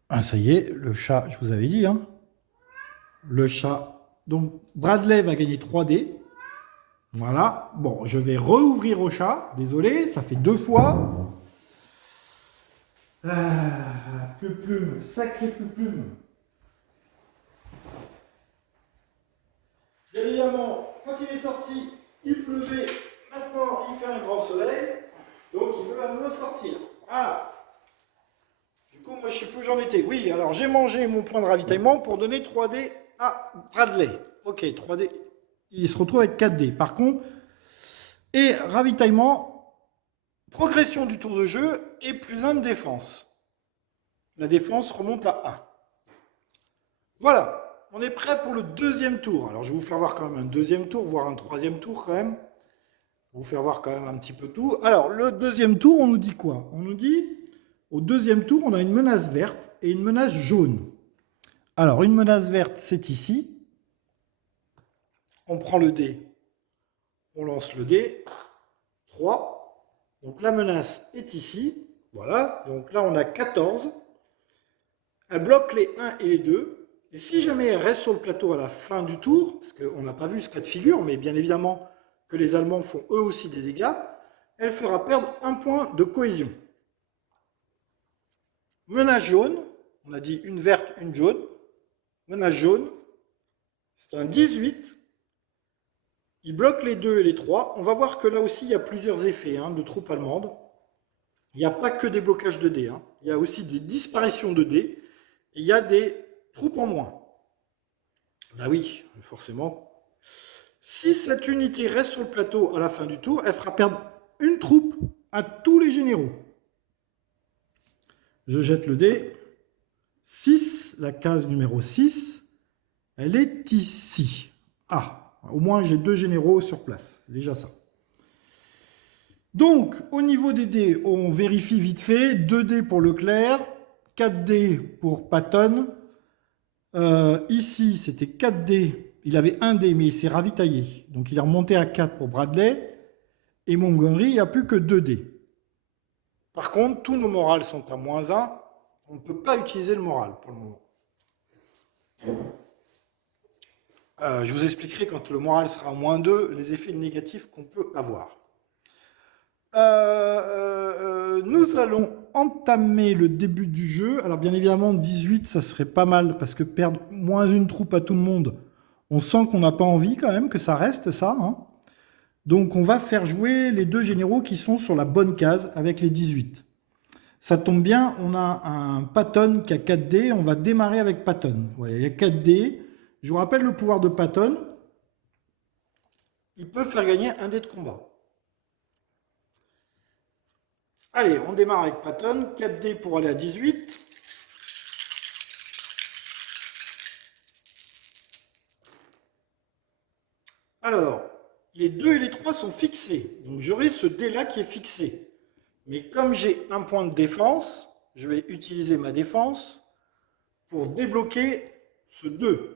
Ah, ça y est, le chat, je vous avais dit. Hein. Le chat. Donc, Bradley va gagner 3 dés. Voilà. Bon, je vais rouvrir au chat. Désolé, ça fait 2 fois. Plume, sacré plume. Bien évidemment, quand il est sorti, il pleuvait. Maintenant, il fait un grand soleil. Donc, il veut à nouveau sortir. Voilà. Du coup, moi, je ne sais plus où j'en étais. Oui, alors, j'ai mangé mon point de ravitaillement pour donner 3 dés à Bradley. Ok, 3 dés. Il se retrouve avec 4 dés. Par contre, et ravitaillement, progression du tour de jeu et plus 1 de défense. La défense remonte à 1. Voilà, on est prêt pour le deuxième tour. Alors, je vais vous faire voir quand même un deuxième tour, voire un troisième tour quand même. Pour vous faire voir quand même un petit peu tout. Alors, le deuxième tour, on nous dit quoi? On nous dit, au deuxième tour, on a une menace verte et une menace jaune. Alors, une menace verte, c'est ici. On prend le dé. On lance le dé. 3. Donc, la menace est ici. Voilà. Donc là, on a 14. Elle bloque les 1 et les 2. Et si jamais elle reste sur le plateau à la fin du tour, parce qu'on n'a pas vu ce cas de figure, mais bien évidemment que les Allemands font eux aussi des dégâts, elle fera perdre 1 point de cohésion. Menace jaune, on a dit une verte, une jaune. Menace jaune, c'est un 18. Il bloque les 2 et les 3. On va voir que là aussi, il y a plusieurs effets de troupes allemandes. Il n'y a pas que des blocages de dés. Il y a aussi des disparitions de dés. Et il y a des troupes en moins. Ben oui, forcément. Si cette unité reste sur le plateau à la fin du tour, elle fera perdre une troupe à tous les généraux. Je jette le dé. 6, la case numéro 6, elle est ici. Ah, au moins j'ai 2 généraux sur place. C'est déjà ça. Donc, au niveau des dés, on vérifie vite fait. 2 dés pour Leclerc, 4 dés pour Patton. Ici, c'était 4 dés. Il avait 1 dé, mais il s'est ravitaillé. Donc, il est remonté à 4 pour Bradley. Et Montgomery, il n'y a plus que 2 dés. Par contre, tous nos morales sont à -1. On ne peut pas utiliser le moral pour le moment. Je vous expliquerai quand le moral sera à -2 les effets négatifs qu'on peut avoir. Nous allons entamer le début du jeu. Alors bien évidemment 18 ça serait pas mal parce que perdre -1 troupe à tout le monde, on sent qu'on n'a pas envie quand même que ça reste ça, hein. Donc on va faire jouer les deux généraux qui sont sur la bonne case avec les 18. Ça tombe bien, on a un Patton qui a 4D, on va démarrer avec Patton. Voilà, il y a 4D. Je vous rappelle le pouvoir de Patton. Il peut faire gagner un dé de combat. Allez, on démarre avec Patton. 4D pour aller à 18. Alors, les 2 et les 3 sont fixés. Donc j'aurai ce dé-là qui est fixé. Mais comme j'ai un point de défense, je vais utiliser ma défense pour débloquer ce 2.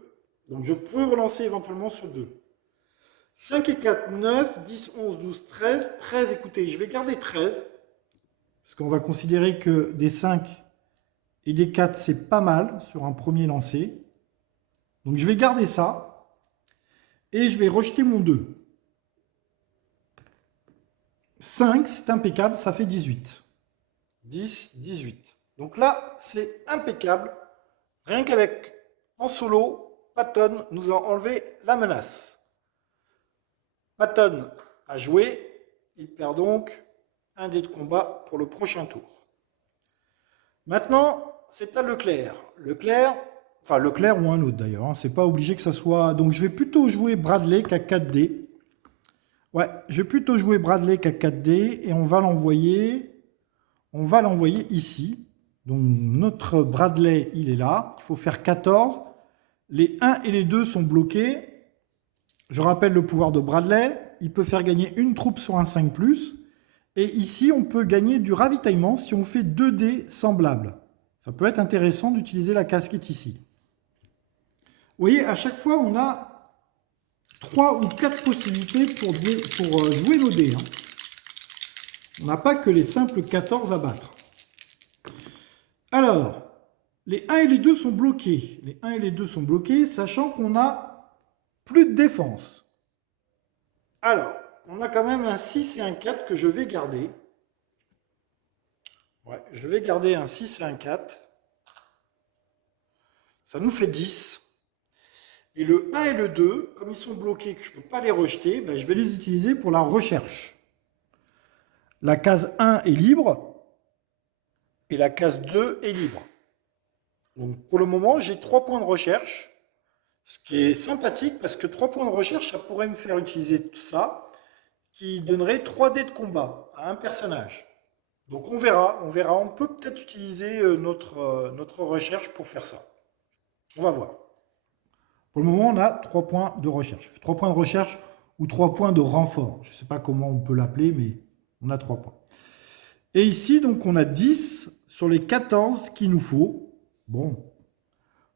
Donc je peux relancer éventuellement ce 2. 5 et 4, 9, 10, 11, 12, 13. 13, écoutez, je vais garder 13. Parce qu'on va considérer que des 5 et des 4, c'est pas mal sur un premier lancer. Donc je vais garder ça. Et je vais rejeter mon 2. 5, c'est impeccable, ça fait 18. 10, 18. Donc là, c'est impeccable. Rien qu'avec, en solo, Patton nous a enlevé la menace. Patton a joué. Il perd donc un dé de combat pour le prochain tour. Maintenant, c'est à Leclerc. Leclerc ou un autre d'ailleurs, hein, c'est pas obligé que ça soit... Donc je vais plutôt jouer Bradley qui a 4D. Ouais, je vais plutôt jouer Bradley qui a 4D et on va l'envoyer ici. Donc notre Bradley, il est là. Il faut faire 14. Les 1 et les 2 sont bloqués. Je rappelle le pouvoir de Bradley. Il peut faire gagner une troupe sur un 5+. Et ici, on peut gagner du ravitaillement si on fait 2 dés semblables. Ça peut être intéressant d'utiliser la casquette ici. Vous voyez, à chaque fois, on a 3 ou 4 possibilités pour jouer nos dés, hein. On n'a pas que les simples 14 à battre. Alors, les 1 et les 2 sont bloqués. Les 1 et les 2 sont bloqués, sachant qu'on a plus de défense. Alors, on a quand même un 6 et un 4 que je vais garder. Ouais, je vais garder un 6 et un 4. Ça nous fait 10. Et le 1 et le 2, comme ils sont bloqués, que je ne peux pas les rejeter, ben je vais les utiliser pour la recherche. La case 1 est libre et la case 2 est libre. Donc pour le moment, j'ai 3 points de recherche, ce qui est sympathique parce que 3 points de recherche, ça pourrait me faire utiliser tout ça, qui donnerait 3 dés de combat à un personnage. Donc on verra, on peut peut-être utiliser notre recherche pour faire ça. On va voir. Pour le moment, on a 3 points de recherche. 3 points de recherche ou 3 points de renfort. Je ne sais pas comment on peut l'appeler, mais on a 3 points. Et ici, donc, on a 10 sur les 14 qu'il nous faut. Bon,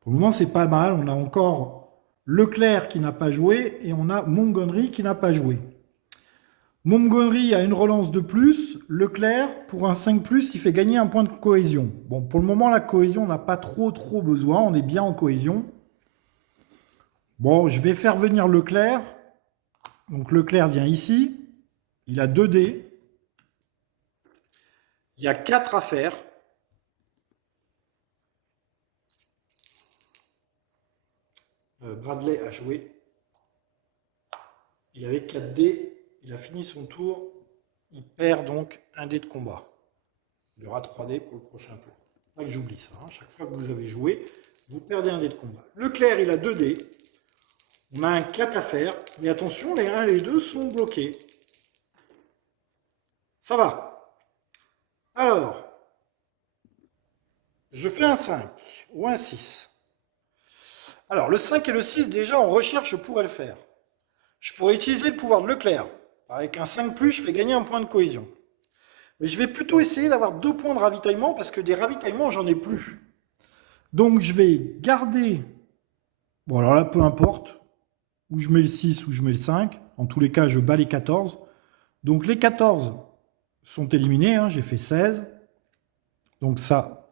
pour le moment, c'est pas mal. On a encore Leclerc qui n'a pas joué et on a Montgomery qui n'a pas joué. Montgomery a une relance de plus. Leclerc, pour un 5+, il fait gagner un point de cohésion. Bon, pour le moment, la cohésion, on n'a pas trop besoin. On est bien en cohésion. Bon, je vais faire venir Leclerc. Donc Leclerc vient ici. Il a 2 dés. Il y a 4 à faire. Bradley a joué. Il avait 4 dés. Il a fini son tour. Il perd donc un dé de combat. Il y aura 3 dés pour le prochain tour. Pas que j'oublie ça. Hein. Chaque fois que vous avez joué, vous perdez un dé de combat. Leclerc, il a 2 dés. On a un 4 à faire. Mais attention, les 1 et les 2 sont bloqués. Ça va. Alors, je fais un 5 ou un 6. Alors, le 5 et le 6, déjà, en recherche, je pourrais le faire. Je pourrais utiliser le pouvoir de Leclerc. Avec un 5+, je fais gagner un point de cohésion. Mais je vais plutôt essayer d'avoir 2 points de ravitaillement, parce que des ravitaillements, j'en ai plus. Donc, je vais garder... Bon, alors là, peu importe. Où je mets le 6, ou je mets le 5. En tous les cas, je bats les 14. Donc, les 14 sont éliminés. Hein, j'ai fait 16. Donc, ça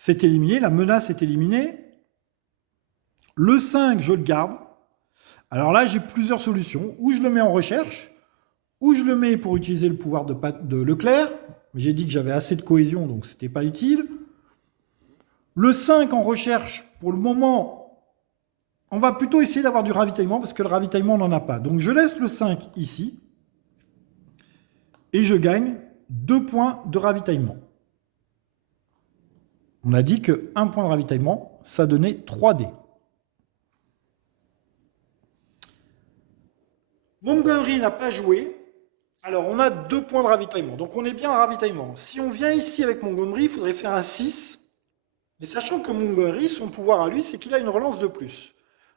c'est éliminé, la menace est éliminée. Le 5, je le garde. Alors là, j'ai plusieurs solutions. Ou je le mets en recherche, ou je le mets pour utiliser le pouvoir de Leclerc. Mais j'ai dit que j'avais assez de cohésion, donc ce n'était pas utile. Le 5 en recherche, pour le moment, on va plutôt essayer d'avoir du ravitaillement, parce que le ravitaillement, on n'en a pas. Donc je laisse le 5 ici, et je gagne 2 points de ravitaillement. On a dit que 1 point de ravitaillement, ça donnait 3D. Montgomery n'a pas joué. Alors, on a 2 points de ravitaillement. Donc, on est bien à ravitaillement. Si on vient ici avec Montgomery, il faudrait faire un 6. Mais sachant que Montgomery, son pouvoir à lui, c'est qu'il a une relance de plus.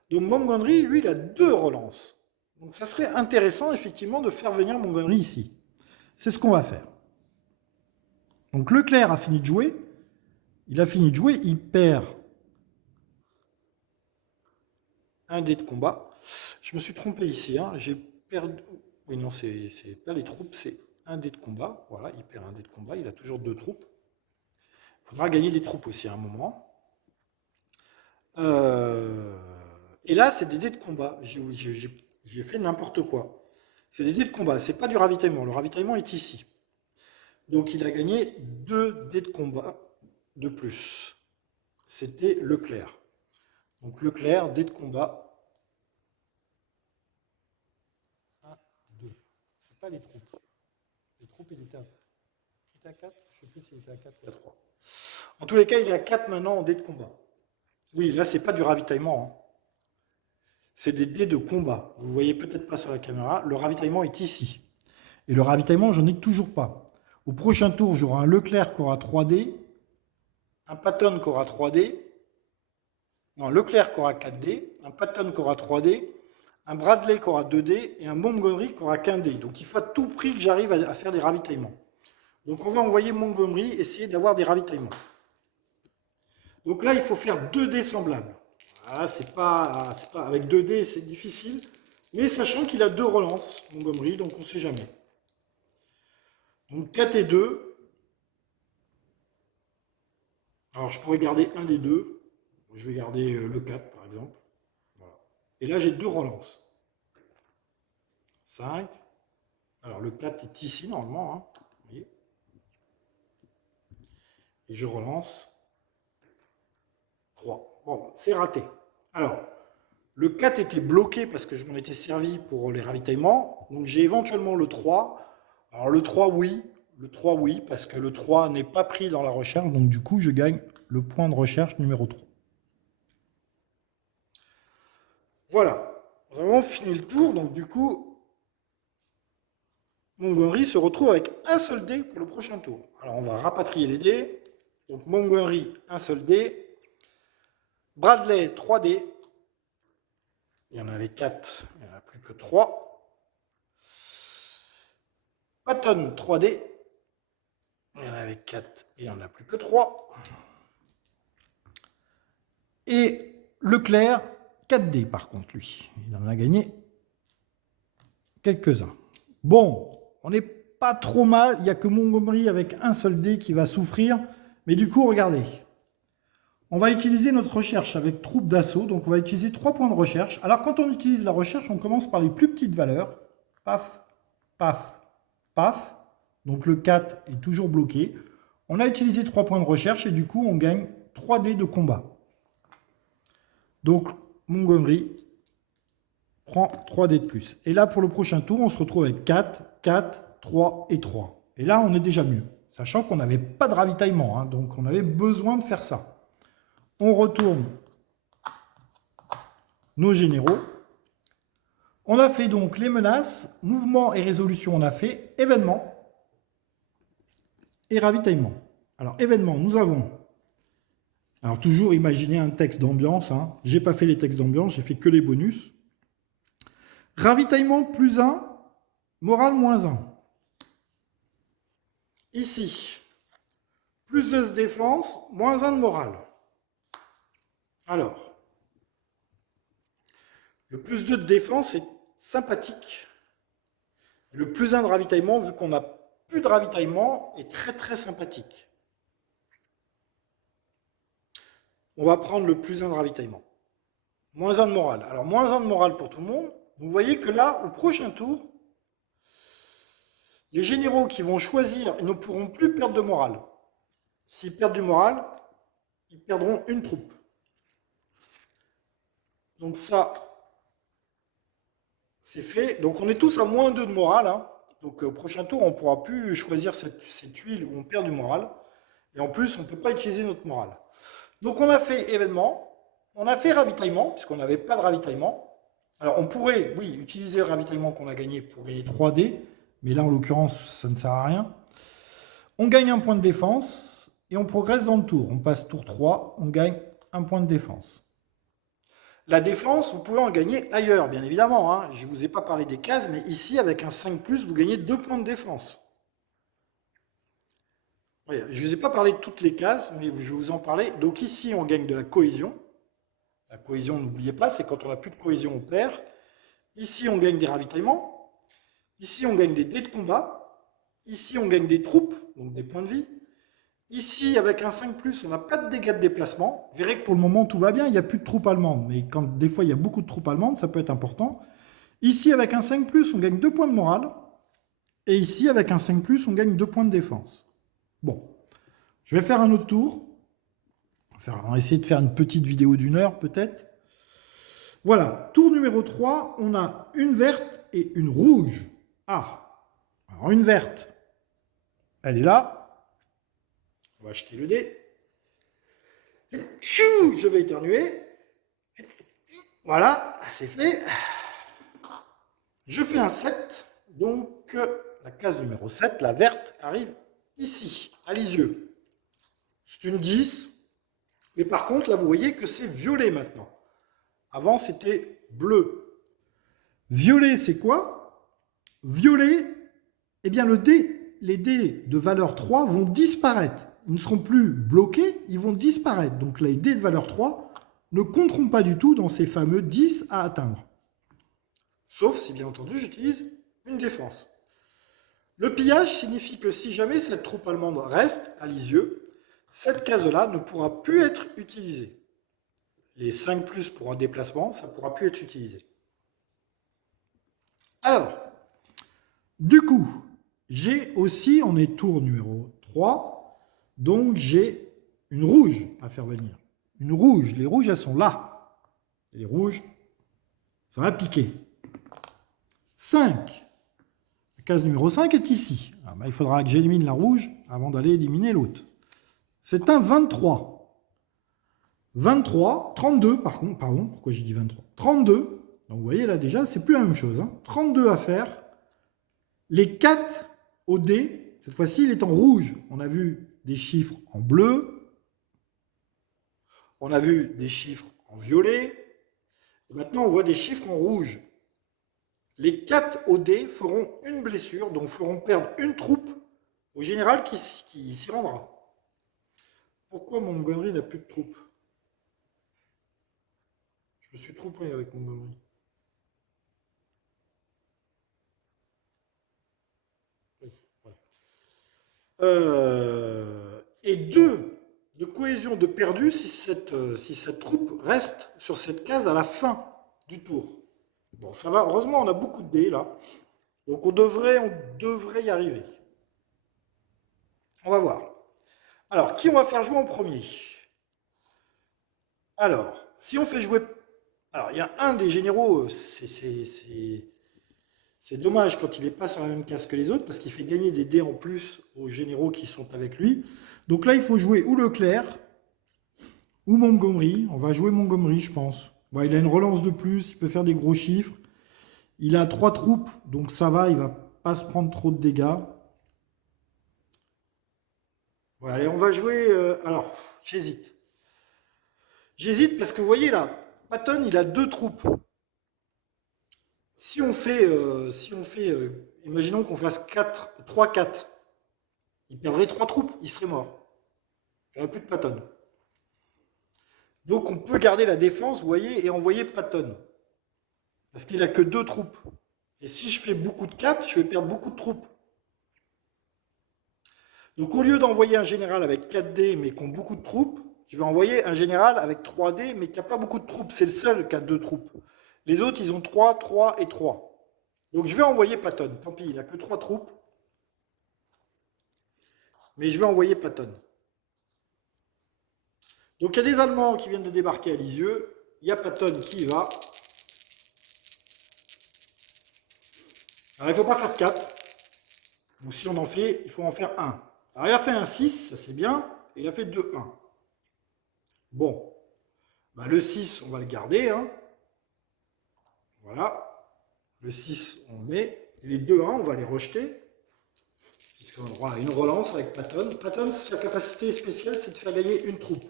Donc, Montgomery, lui, il a 2 relances. Donc, ça serait intéressant, effectivement, de faire venir Montgomery ici. C'est ce qu'on va faire. Donc, Leclerc a fini de jouer. Il a fini de jouer. Il perd un dé de combat. Je me suis trompé ici. Hein. J'ai perdu... Oui, non, c'est pas les troupes, c'est un dé de combat. Voilà, il perd un dé de combat. Il a toujours 2 troupes. Il faudra gagner des troupes aussi à un moment. Et là, c'est des dés de combat. J'ai fait n'importe quoi. C'est des dés de combat. C'est pas du ravitaillement. Le ravitaillement est ici. Donc, il a gagné 2 dés de combat de plus. C'était Leclerc. Donc, Leclerc, dés de combat. 1, 2. C'est pas les troupes. Les troupes, il était à 4. Je ne sais plus s'il était à 4 ou à 3. En tous les cas, il est à 4 maintenant en dés de combat. Oui, là, c'est pas du ravitaillement. Hein. C'est des dés de combat. Vous ne voyez peut-être pas sur la caméra. Le ravitaillement est ici. Et le ravitaillement, je n'en ai toujours pas. Au prochain tour, j'aurai un Leclerc qui aura 3D, un Patton qui aura 3D, non, Leclerc qui aura 4D, un Patton qui aura 3D, un Bradley qui aura 2D et un Montgomery qui aura qu'un D. Donc il faut à tout prix que j'arrive à faire des ravitaillements. Donc on va envoyer Montgomery essayer d'avoir des ravitaillements. Donc là, il faut faire 2 dés semblables. Voilà, c'est pas, avec 2 dés, c'est difficile. Mais sachant qu'il a 2 relances, Montgomery, donc on ne sait jamais. Donc 4 et 2. Alors je pourrais garder un des deux. Je vais garder le 4 par exemple. Voilà. Et là, j'ai 2 relances. 5. Alors le 4 est ici normalement. Hein. Vous voyez. Et je relance. 3. Bon, c'est raté. Alors, le 4 était bloqué parce que je m'en étais servi pour les ravitaillements. Donc j'ai éventuellement le 3. Alors le 3, oui. Le 3, oui, parce que le 3 n'est pas pris dans la recherche. Donc du coup, je gagne le point de recherche numéro 3. Voilà. Nous avons fini le tour. Donc du coup, Montgomery se retrouve avec un seul dé pour le prochain tour. Alors on va rapatrier les dés. Donc Montgomery, un seul dé. Bradley, 3 dés. Il y en avait 4, il n'y en a plus que 3. Patton, 3 dés. Il y en avait 4, il n'y en a plus que 3. Et Leclerc, 4 dés par contre, lui. Il en a gagné quelques-uns. Bon, on n'est pas trop mal. Il n'y a que Montgomery avec un seul dé qui va souffrir. Mais du coup, regardez. On va utiliser notre recherche avec troupe d'assaut. Donc, on va utiliser 3 points de recherche. Alors, quand on utilise la recherche, on commence par les plus petites valeurs. Paf, paf, paf. Donc, le 4 est toujours bloqué. On a utilisé 3 points de recherche et du coup, on gagne 3 dés de combat. Donc, Montgomery prend 3 dés de plus. Et là, pour le prochain tour, on se retrouve avec 4, 4, 3 et 3. Et là, on est déjà mieux. Sachant qu'on n'avait pas de ravitaillement. Hein, donc, on avait besoin de faire ça. On retourne nos généraux. On a fait donc les menaces, mouvement et résolution, on a fait événement et ravitaillement. Alors, événement, nous avons... Alors, toujours imaginer un texte d'ambiance. Hein. Je n'ai pas fait les textes d'ambiance, j'ai fait que les bonus. Ravitaillement, plus 1, morale, moins 1. Ici, plus 2 de défense, moins 1 de morale. Alors, le plus 2 de défense est sympathique. Le plus 1 de ravitaillement, vu qu'on n'a plus de ravitaillement, est très très sympathique. on va prendre le plus 1 de ravitaillement. Moins 1 de morale. Alors, moins 1 de morale pour tout le monde. Vous voyez que là, au prochain tour, les généraux qui vont choisir, ils ne pourront plus perdre de morale. S'ils perdent du moral, ils perdront une troupe. Donc ça, c'est fait. Donc on est tous à moins 2 de morale. Hein. Donc au prochain tour, on ne pourra plus choisir cette huile où on perd du moral. Et en plus, on ne peut pas utiliser notre morale. Donc on a fait événement, on a fait ravitaillement, puisqu'on n'avait pas de ravitaillement. Alors on pourrait, oui, utiliser le ravitaillement qu'on a gagné pour gagner 3 dés, mais là en l'occurrence, ça ne sert à rien. On gagne un point de défense et on progresse dans le tour. On passe tour 3, on gagne un point de défense. La défense, vous pouvez en gagner ailleurs, bien évidemment. Hein. Je ne vous ai pas parlé des cases, mais ici, avec un 5+, vous gagnez 2 points de défense. Je ne vous ai pas parlé de toutes les cases, mais je vais vous en parler. Donc ici, on gagne de la cohésion. La cohésion, n'oubliez pas, c'est quand on n'a plus de cohésion, on perd. Ici, on gagne des ravitaillements. Ici, on gagne des dés de combat. Ici, on gagne des troupes, donc des points de vie. Ici, avec un 5+, on n'a pas de dégâts de déplacement. Vous verrez que pour le moment, tout va bien, il n'y a plus de troupes allemandes. Mais quand des fois, il y a beaucoup de troupes allemandes, ça peut être important. Ici, avec un 5+, on gagne 2 points de morale. Et ici, avec un 5+, on gagne 2 points de défense. Bon, je vais faire un autre tour. On va essayer de faire une petite vidéo d'1 heure, peut-être. Voilà, tour numéro 3, on a une verte et une rouge. Ah, alors une verte, elle est là. On va jeter le dé. Je vais éternuer. Voilà, c'est fait. Je fais un 7. Donc, la case numéro 7, la verte, arrive ici, à Lisieux. C'est une 10. Mais par contre, là, vous voyez que c'est violet maintenant. Avant, c'était bleu. Violet, c'est quoi? Violet, eh bien, les dés de valeur 3 vont disparaître. Ils ne seront plus bloqués, ils vont disparaître. Donc les dés de valeur 3 ne compteront pas du tout dans ces fameux 10 à atteindre. Sauf si, bien entendu, j'utilise une défense. Le pillage signifie que si jamais cette troupe allemande reste à Lisieux, cette case-là ne pourra plus être utilisée. Les 5+ pour un déplacement, ça ne pourra plus être utilisé. Alors, du coup, j'ai aussi, on est tour numéro 3, donc j'ai une rouge à faire venir. Une rouge, les rouges, elles sont là. Les rouges, ça va piquer. 5. La case numéro 5 est ici. Alors, il faudra que j'élimine la rouge avant d'aller éliminer l'autre. C'est un 23. 23, 32 par contre, pardon, pourquoi j'ai dit 23 32, donc vous voyez là déjà, c'est plus la même chose. Hein. 32 à faire. Les 4 au dé, cette fois-ci, il est en rouge. On a vu des chiffres en bleu. On a vu des chiffres en violet. Et maintenant, on voit des chiffres en rouge. Les 4 au dé feront une blessure, donc feront perdre une troupe au général qui s'y rendra. Pourquoi Montgomery n'a plus de troupes? Je me suis trompé avec Montgomery. Oui, voilà. Et 2 de cohésion de perdu si cette troupe reste sur cette case à la fin du tour. Bon, ça va. Heureusement, on a beaucoup de dés là. Donc on devrait y arriver. On va voir. Alors, qui on va faire jouer en premier? Alors, si on fait jouer... Alors, il y a un des généraux, c'est dommage quand il n'est pas sur la même case que les autres, parce qu'il fait gagner des dés en plus aux généraux qui sont avec lui. Donc là, il faut jouer ou Leclerc, ou Montgomery. On va jouer Montgomery, je pense. Bon, il a une relance de plus, il peut faire des gros chiffres. Il a 3 troupes, donc ça va, il ne va pas se prendre trop de dégâts. Voilà, allez, on va jouer... alors, j'hésite. J'hésite parce que vous voyez là, Patton, il a 2 troupes. Si on fait, imaginons qu'on fasse 3-4, il perdrait 3 troupes, il serait mort. Il n'y aurait plus de Patton. Donc on peut garder la défense, vous voyez, et envoyer Patton. Parce qu'il n'a que 2 troupes. Et si je fais beaucoup de 4, je vais perdre beaucoup de troupes. Donc au lieu d'envoyer un général avec 4 dés, mais qui ont beaucoup de troupes, je vais envoyer un général avec 3D, mais qui n'a pas beaucoup de troupes. C'est le seul qui a 2 troupes. Les autres, ils ont 3, 3 et 3. Donc je vais envoyer Patton. Tant pis, il n'a que 3 troupes. Mais je vais envoyer Patton. Donc il y a des Allemands qui viennent de débarquer à Lisieux. Il y a Patton qui y va. Alors il ne faut pas faire 4. Donc si on en fait, il faut en faire 1. Alors il a fait un 6, ça c'est bien. Et il a fait 2, 1. Bon. Bah, le 6, on va le garder. Hein. Voilà. Le 6, on le met. Les 2, 1, on va les rejeter. Puisqu'on a droit à une relance avec Patton. Patton, sa capacité spéciale, c'est de faire gagner une troupe.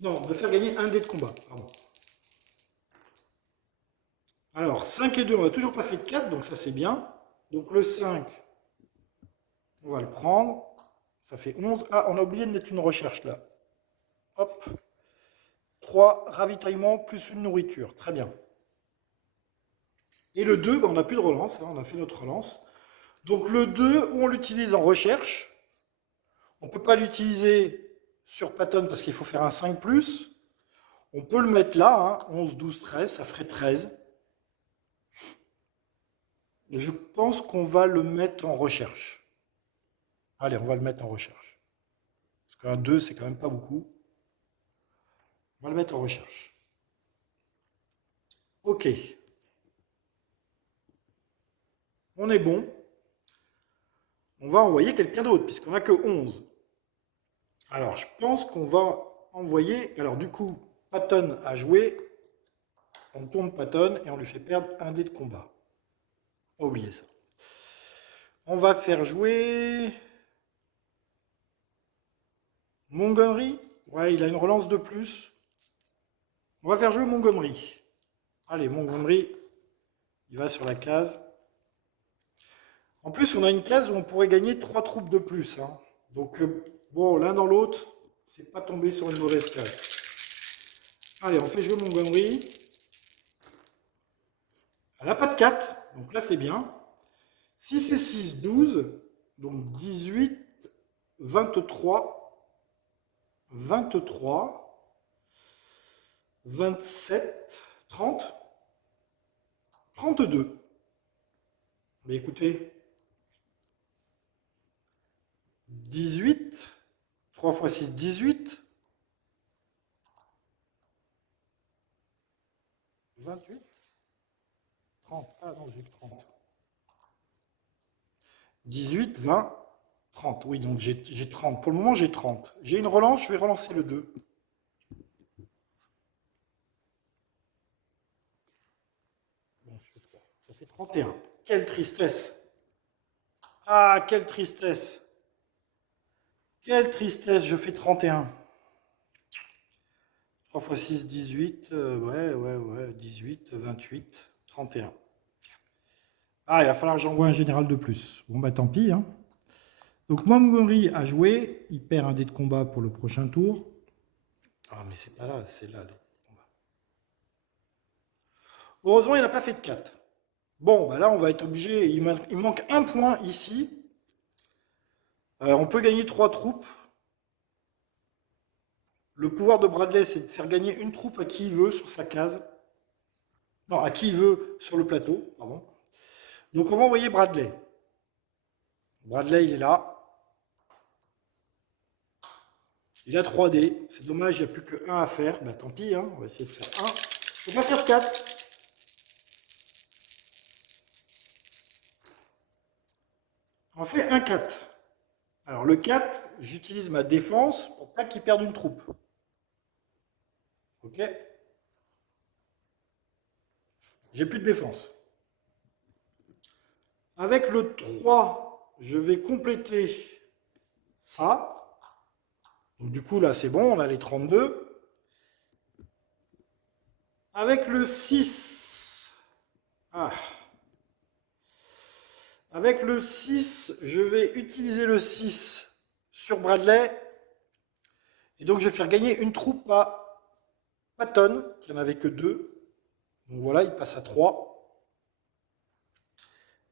Non, de faire gagner un dé de combat. Pardon. Alors, 5 et 2, on n'a toujours pas fait de 4, donc ça c'est bien. Donc le 5, on va le prendre. Ça fait 11. Ah, on a oublié de mettre une recherche là. Hop. 3 ravitaillements plus une nourriture. Très bien. Et le 2, on n'a plus de relance. Hein, on a fait notre relance. Donc le 2, on l'utilise en recherche. On ne peut pas l'utiliser sur Patton parce qu'il faut faire un 5+. On peut le mettre là. Hein, 11, 12, 13. Ça ferait 13. Je pense qu'on va le mettre en recherche. Allez, on va le mettre en recherche. Parce qu'un 2, c'est quand même pas beaucoup. On va le mettre en recherche. Ok. On est bon. On va envoyer quelqu'un d'autre, puisqu'on n'a que 11. Alors, je pense qu'on va envoyer... Alors, du coup, Patton a joué. On tourne Patton et on lui fait perdre un dé de combat. Pas oublier ça. On va faire jouer... Montgomery. Ouais, il a une relance de plus. On va faire jouer Montgomery. Allez, Montgomery, il va sur la case. En plus, on a une case où on pourrait gagner 3 troupes de plus. Hein. Donc, bon, l'un dans l'autre, c'est pas tombé sur une mauvaise case. Allez, on fait jouer Montgomery. Elle n'a pas de 4, donc là, c'est bien. 6 et 6, 12. Donc, 18, 23, 23, 27, 30, 32. Mais écoutez, 18, 3 x 6, 18, 28, 30, ah non, j'ai que 30. 18, 20, 30, oui, donc j'ai 30. Pour le moment, j'ai 30. J'ai une relance, je vais relancer le 2. Bon, je fais 3. Ça fait 31. Quelle tristesse! Ah, quelle tristesse! Quelle tristesse, je fais 31. 3 x 6, 18, ouais, 18, 28, 31. Ah, il va falloir que j'envoie un général de plus. Bon, bah tant pis. Hein. Donc Montgomery a joué, il perd un dé de combat pour le prochain tour. Ah, mais c'est pas là, c'est là. Heureusement, il n'a pas fait de 4. Bon, bah là, on va être obligé, il manque un point ici. On peut gagner 3 troupes. Le pouvoir de Bradley, c'est de faire gagner une troupe à qui il veut sur sa case. Non, à qui il veut sur le plateau, pardon. Donc on va envoyer Bradley. Bradley, il est là. Il a 3 dés. C'est dommage, il n'y a plus que 1 à faire. Bah tant pis, hein, on va essayer de faire 1. On va faire 4. On fait un 4. Alors le 4, j'utilise ma défense pour pas qu'il perde une troupe. Ok? J'ai plus de défense. Avec le 3, je vais compléter ça. Donc du coup, là, c'est bon, on a les 32. Avec le 6, avec le 6, je vais utiliser le 6 sur Bradley. Et donc, je vais faire gagner une troupe à Patton, qui n'en avait que 2. Donc voilà, il passe à 3.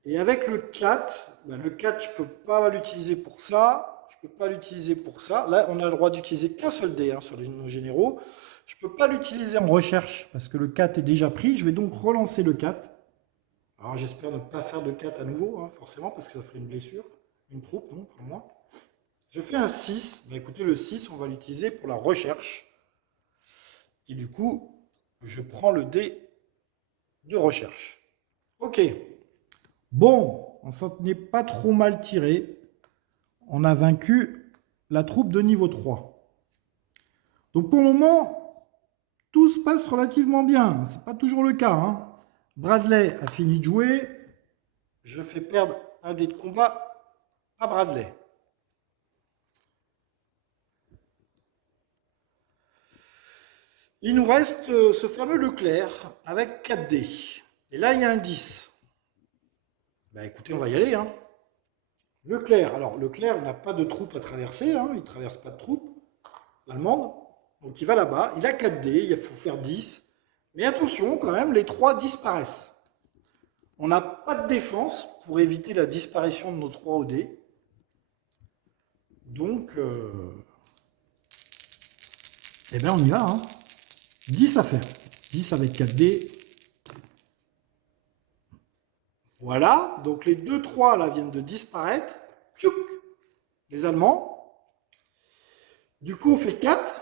Et avec le 4, le 4, je ne peux pas l'utiliser pour ça. Je peux pas l'utiliser pour ça. Là, on a le droit d'utiliser qu'un seul dé hein, sur nos généraux. Je peux pas l'utiliser en recherche parce que le 4 est déjà pris. Je vais donc relancer le 4. Alors j'espère ne pas faire de 4 à nouveau, hein, forcément, parce que ça ferait une blessure. Une troupe, donc, pour moi. Je fais un 6. Bah, écoutez, le 6, on va l'utiliser pour la recherche. Et du coup, je prends le dé de recherche. Ok. Bon, on s'en tenait pas trop mal tiré. On a vaincu la troupe de niveau 3. Donc pour le moment, tout se passe relativement bien. Ce n'est pas toujours le cas. Hein. Bradley a fini de jouer. Je fais perdre un dé de combat à Bradley. Il nous reste ce fameux Leclerc avec 4 dés. Et là, il y a un 10. Ben, écoutez, on va y aller. Hein. Leclerc. Alors, Leclerc n'a pas de troupe à traverser. Hein. Il ne traverse pas de troupe allemande. Donc, il va là-bas. Il a 4 dés. Il faut faire 10. Mais attention, quand même, les 3 disparaissent. On n'a pas de défense pour éviter la disparition de nos 3 dés. Donc, eh bien, on y va. Hein. 10 à faire. 10 avec 4 dés. Voilà. Donc, les 2-3 là viennent de disparaître. Piouk, les Allemands. Du coup, on fait 4.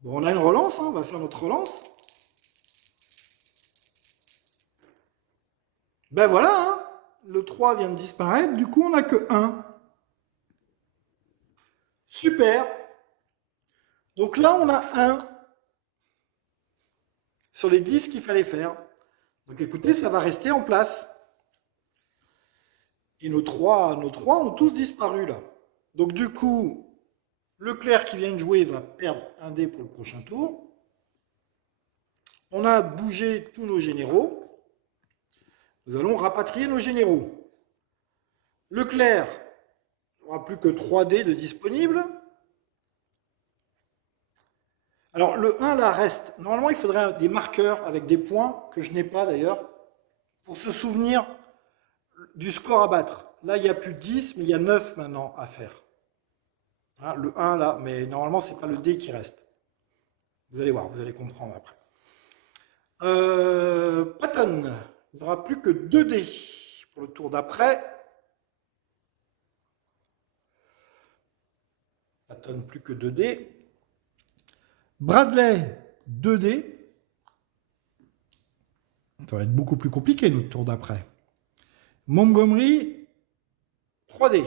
Bon, on a une relance. Hein. On va faire notre relance. Ben voilà. Hein. Le 3 vient de disparaître. Du coup, on n'a que 1. Super. Donc là, on a 1 sur les 10 qu'il fallait faire. Donc écoutez, ça va rester en place. Et nos 3 ont tous disparu là. Donc du coup, Leclerc qui vient de jouer va perdre un dé pour le prochain tour. On a bougé tous nos généraux. Nous allons rapatrier nos généraux. Leclerc n'aura plus que 3 dés de disponibles. Alors, le 1, là, reste. Normalement, il faudrait des marqueurs avec des points, que je n'ai pas d'ailleurs, pour se souvenir du score à battre. Là, il n'y a plus 10, mais il y a 9 maintenant à faire. Hein, le 1, là, mais normalement, ce n'est pas le dé qui reste. Vous allez voir, vous allez comprendre après. Patton, il n'y aura plus que 2 dés pour le tour d'après. Patton, plus que 2 dés. Bradley, 2 dés. Ça va être beaucoup plus compliqué notre tour d'après. Montgomery, 3 dés.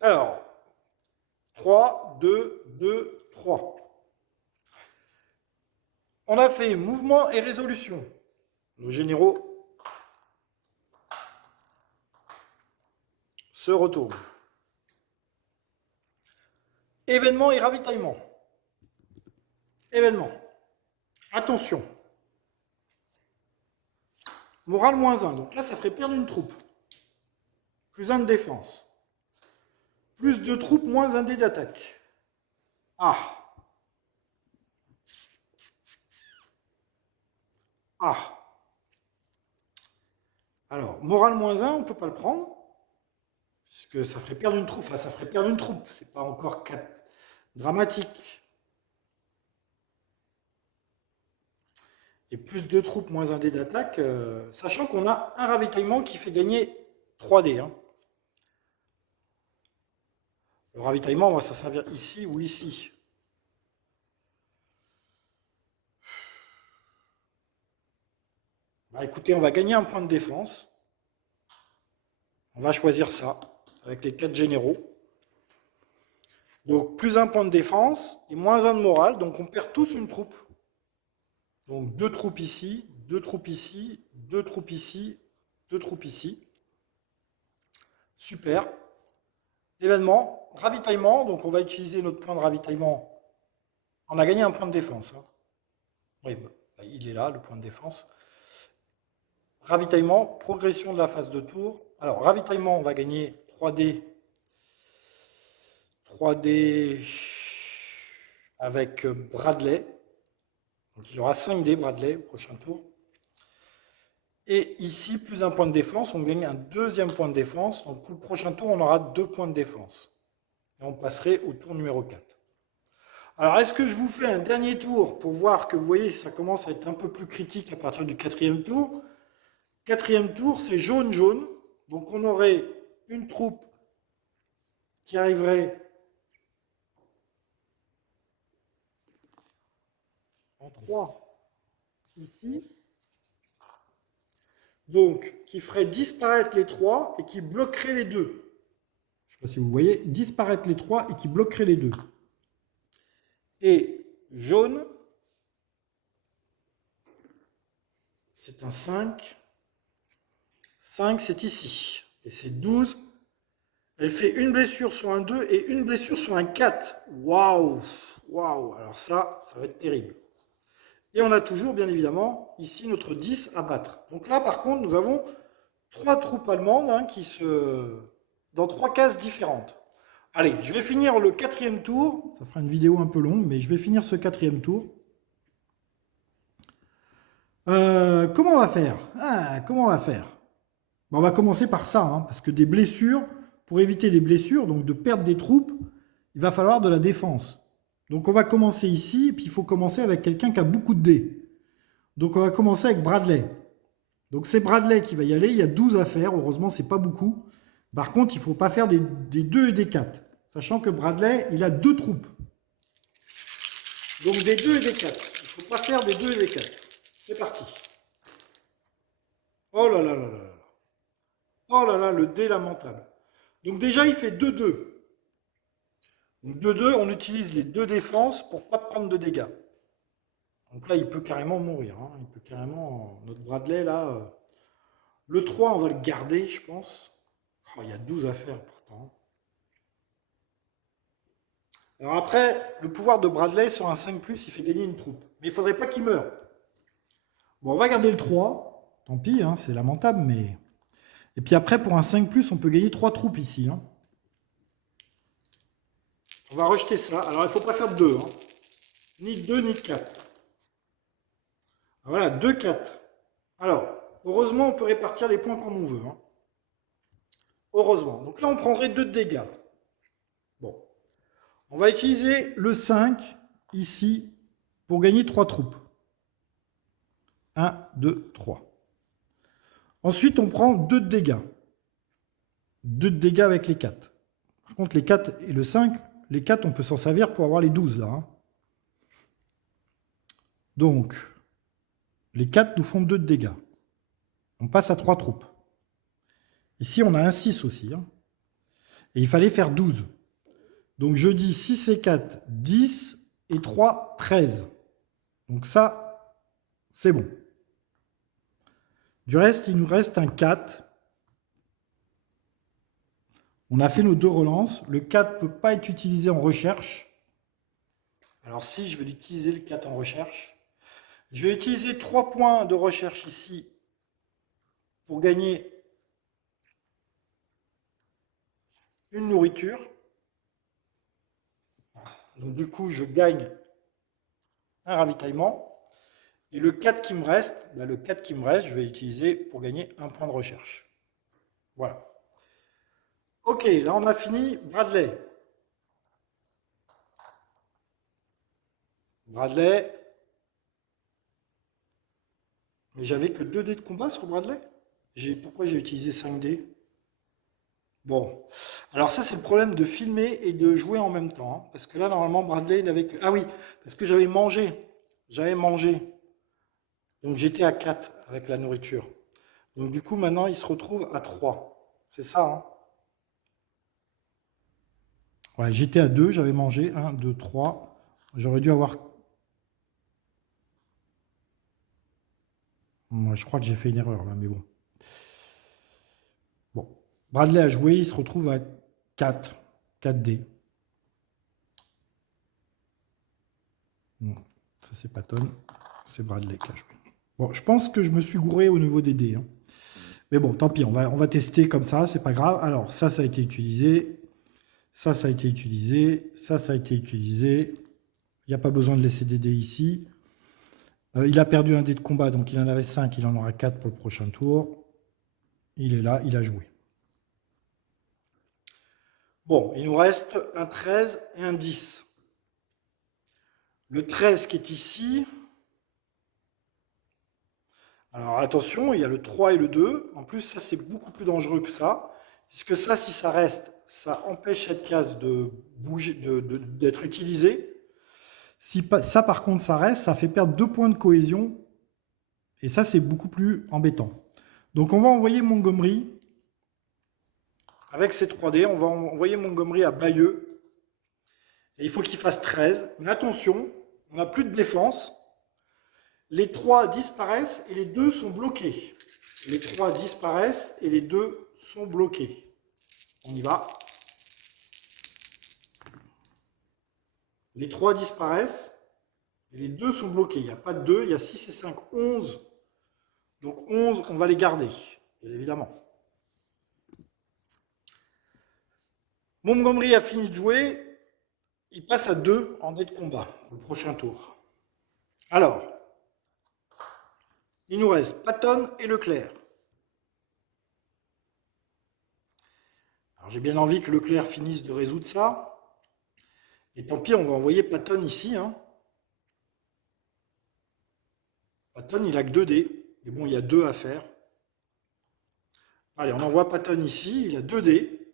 Alors, 3, 2, 2, 3. On a fait mouvement et résolution. Nos généraux se retournent. Événement et ravitaillement. Événement. Attention. Morale -1. Donc là, ça ferait perdre une troupe. Plus 1 de défense. Plus 2 troupes, moins 1 dé d'attaque. Ah. Ah. Alors, morale -1, on ne peut pas le prendre. Parce que ça ferait perdre une troupe. Enfin, ça ferait perdre une troupe. C'est pas encore dramatique. Et plus 2 troupes, moins 1 dé d'attaque, sachant qu'on a un ravitaillement qui fait gagner 3 dés. Hein. Le ravitaillement, on va s'en servir ici ou ici. Bah, écoutez, on va gagner un point de défense. On va choisir ça, avec les 4 généraux. Donc, plus 1 point de défense et moins 1 de morale. Donc, on perd tous une troupe. Donc, 2 troupes ici, 2 troupes ici, 2 troupes ici, 2 troupes ici. Super. Événement, ravitaillement. Donc, on va utiliser notre point de ravitaillement. On a gagné un point de défense. Hein. Oui, bah, il est là, le point de défense. Ravitaillement, progression de la phase de tour. Alors, ravitaillement, on va gagner 3 dés. 3 dés avec Bradley. Donc, il aura 5 dés, Bradley, au prochain tour. Et ici, plus un point de défense, on gagne un deuxième point de défense. Donc, pour le prochain tour, on aura 2 points de défense. Et on passerait au tour numéro 4. Alors, est-ce que je vous fais un dernier tour pour voir que vous voyez que ça commence à être un peu plus critique à partir du 4e tour? 4e tour, c'est jaune-jaune. Donc, on aurait une troupe qui arriverait en 3 ici. Donc, qui ferait disparaître les 3 et qui bloquerait les 2. Je ne sais pas si vous voyez, disparaître les 3 et qui bloquerait les 2. Et jaune, c'est un 5. 5, c'est ici. Et c'est 12. Elle fait une blessure sur un 2 et une blessure sur un 4. Waouh! Waouh! Alors ça va être terrible. Et on a toujours, bien évidemment, ici notre 10 à battre. Donc là, par contre, nous avons 3 troupes allemandes dans 3 cases différentes. Allez, je vais finir le 4e tour. Ça fera une vidéo un peu longue, mais je vais finir ce 4e tour. Comment on va faire? Comment on va faire? On va commencer par ça, parce que des blessures, pour éviter les blessures, donc de perdre des troupes, il va falloir de la défense. Donc on va commencer ici, et puis il faut commencer avec quelqu'un qui a beaucoup de dés. Donc on va commencer avec Bradley. Donc c'est Bradley qui va y aller, il y a 12 à faire, heureusement c'est pas beaucoup. Par contre, il ne faut pas faire des 2 et des 4, sachant que Bradley, il a 2 troupes. Donc des 2 et des 4. Il ne faut pas faire des 2 et des 4. C'est parti. Oh là là là là là. Oh là là, le dé lamentable. Donc déjà, il fait 2-2. Donc 2-2, on utilise les 2 défenses pour ne pas prendre de dégâts. Donc là, il peut carrément mourir. Il peut carrément... Notre Bradley, là... Le 3, on va le garder, je pense. Oh, il y a 12 à faire, pourtant. Alors après, le pouvoir de Bradley, sur un 5+, il fait gagner une troupe. Mais il ne faudrait pas qu'il meure. Bon, on va garder le 3. Tant pis, c'est lamentable, mais... Et puis après, pour un 5+, on peut gagner 3 troupes ici. On va rejeter ça. Alors, il ne faut pas faire 2. Ni 2, ni 4. Voilà, 2, 4. Alors, heureusement, on peut répartir les points comme on veut. Heureusement. Donc là, on prendrait 2 de dégâts. Bon. On va utiliser le 5, ici, pour gagner 3 troupes. 1, 2, 3. Ensuite, on prend 2 de dégâts. 2 de dégâts avec les 4. Par contre, les 4 et le 5, les 4, on peut s'en servir pour avoir les 12, là. Donc, les 4 nous font 2 de dégâts. On passe à 3 troupes. Ici, on a un 6 aussi. Et il fallait faire 12. Donc, je dis 6 et 4, 10 et 3, 13. Donc ça, c'est bon. Du reste, il nous reste un 4. On a fait nos 2 relances. Le 4 ne peut pas être utilisé en recherche. Alors si, je vais l'utiliser le 4 en recherche. Je vais utiliser 3 points de recherche ici pour gagner une nourriture. Donc du coup, je gagne un ravitaillement. Et le 4 qui me reste, je vais l'utiliser pour gagner un point de recherche. Voilà. Ok, là on a fini. Bradley. Bradley. Mais j'avais que 2 dés de combat sur Bradley. Pourquoi j'ai utilisé 5 dés? Bon. Alors ça, c'est le problème de filmer et de jouer en même temps. Parce que là, normalement, Bradley, il avait... Ah oui, parce que j'avais mangé. Donc j'étais à 4 avec la nourriture. Donc du coup, maintenant, il se retrouve à 3. C'est ça, Ouais, j'étais à 2, j'avais mangé. 1, 2, 3. J'aurais dû avoir... Moi, je crois que j'ai fait une erreur, là, mais bon. Bon. Bradley a joué, il se retrouve à 4. 4 dés. Ça, c'est Patton. C'est Bradley qui a joué. Bon, je pense que je me suis gouré au niveau des dés. Mais bon, tant pis, on va tester comme ça, c'est pas grave. Alors, ça a été utilisé. Ça a été utilisé. Ça a été utilisé. Il n'y a pas besoin de laisser des dés ici. Il a perdu un dé de combat, donc il en avait 5, il en aura 4 pour le prochain tour. Il est là, il a joué. Bon, il nous reste un 13 et un 10. Le 13 qui est ici. Alors attention, il y a le 3 et le 2. En plus, ça c'est beaucoup plus dangereux que ça. Puisque ça, si ça reste, ça empêche cette case de bouger, d'être utilisée. Si ça, par contre, ça reste, ça fait perdre 2 points de cohésion. Et ça, c'est beaucoup plus embêtant. Donc, on va envoyer Montgomery. Avec ces 3D, on va envoyer Montgomery à Bayeux. Et il faut qu'il fasse 13. Mais attention, on n'a plus de défense. Les 3 disparaissent et les 2 sont bloqués. Les 3 disparaissent et les 2 sont bloqués. On y va. Les 3 disparaissent et les 2 sont bloqués. Il n'y a pas de 2, il y a 6 et 5, 11. Donc 11, on va les garder, bien évidemment. Montgomery a fini de jouer. Il passe à 2 en dé de combat pour le prochain tour. Alors, il nous reste Patton et Leclerc. Alors j'ai bien envie que Leclerc finisse de résoudre ça. Et tant pis, on va envoyer Patton ici. Hein. Patton, il a que 2 dés. Mais bon, il y a 2 à faire. Allez, on envoie Patton ici. Il a 2 dés.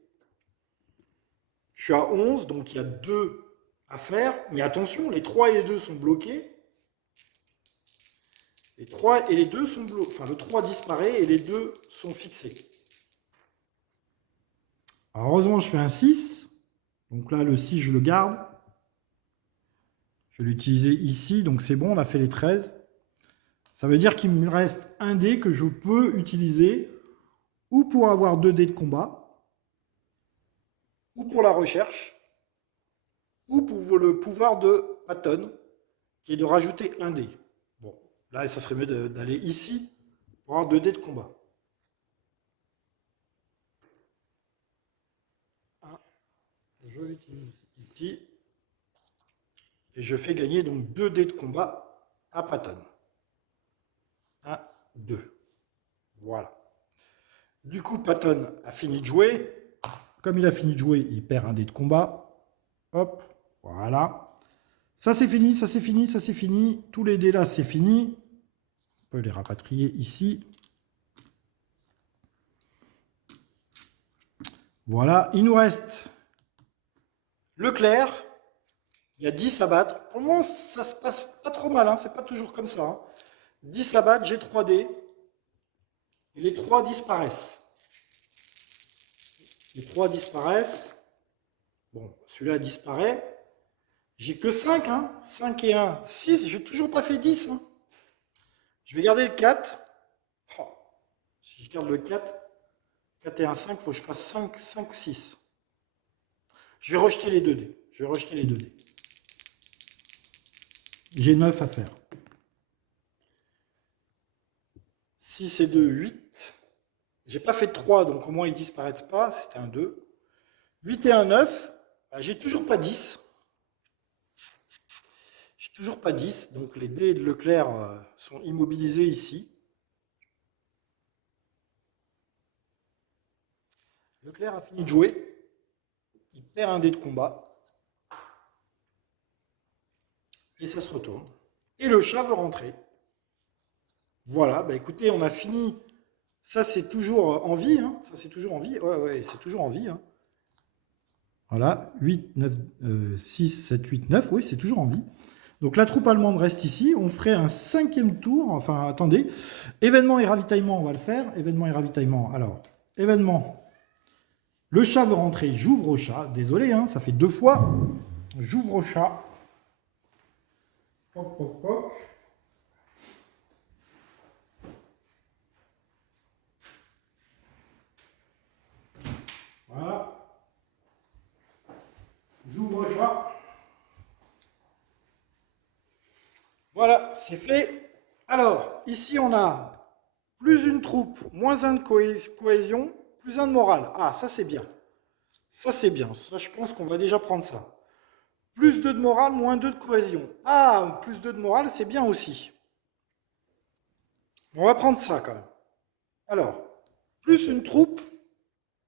Je suis à 11, donc il y a 2 à faire. Mais attention, les 3 et les 2 sont bloqués. Les 3 et les 2 sont bloqués. Enfin, le 3 disparaît et les 2 sont fixés. Alors, heureusement, je fais un 6. Donc là, le 6, je le garde. Je vais l'utiliser ici. Donc c'est bon, on a fait les 13. Ça veut dire qu'il me reste un dé que je peux utiliser ou pour avoir 2 dés de combat, ou pour la recherche, ou pour le pouvoir de Patton, qui est de rajouter un dé. Bon, là, ça serait mieux d'aller ici pour avoir 2 dés de combat. Je l'utilise ici. Et je fais gagner donc 2 dés de combat à Patton. 1, 2. Voilà. Du coup, Patton a fini de jouer. Comme il a fini de jouer, il perd un dé de combat. Hop, voilà. Ça c'est fini, ça c'est fini, ça c'est fini. Tous les dés là, c'est fini. On peut les rapatrier ici. Voilà, il nous reste Leclerc. Il y a 10 à battre. Pour moi, ça se passe pas trop mal, hein. C'est pas toujours comme ça. Hein. 10 à battre, j'ai 3 dés. Et les 3 disparaissent. Les 3 disparaissent. Bon, celui-là disparaît. J'ai que 5, hein. 5 et 1, 6. J'ai toujours pas fait 10. Hein. Je vais garder le 4. Oh, si je garde le 4, 4 et 1, 5, il faut que je fasse 5, 5, 6. Je vais rejeter les 2 dés. Je vais rejeter les 2 dés. J'ai 9 à faire. 6 et 2, 8. J'ai pas fait de 3, donc au moins ils disparaissent pas. C'était un 2. 8 et 1, 9. J'ai toujours pas 10. J'ai toujours pas 10. Donc les dés de Leclerc sont immobilisés ici. Leclerc a fini de jouer. Il perd un dé de combat. Et ça se retourne. Et le chat veut rentrer. Voilà, bah écoutez, on a fini. Ça, c'est toujours en vie. Hein. Ça, c'est toujours en vie. Ouais, c'est toujours en vie. Hein. Voilà, 8, 9, 6, 7, 8, 9. Oui, c'est toujours en vie. Donc la troupe allemande reste ici. On ferait un 5e tour. Enfin, attendez. Événement et ravitaillement, on va le faire. Événement et ravitaillement. Alors, événement. Le chat veut rentrer. J'ouvre au chat. Désolé, hein, ça fait 2 fois. J'ouvre au chat. Poc, poc, poc. Voilà. J'ouvre le chat. Voilà, c'est fait. Alors, ici, on a plus une troupe, moins 1 de cohésion, plus 1 de morale. Ah, ça, c'est bien. Ça, c'est bien. Ça, je pense qu'on va déjà prendre ça. Plus 2 de morale, moins 2 de cohésion. Ah, plus 2 de morale, c'est bien aussi. On va prendre ça quand même. Alors, plus une troupe.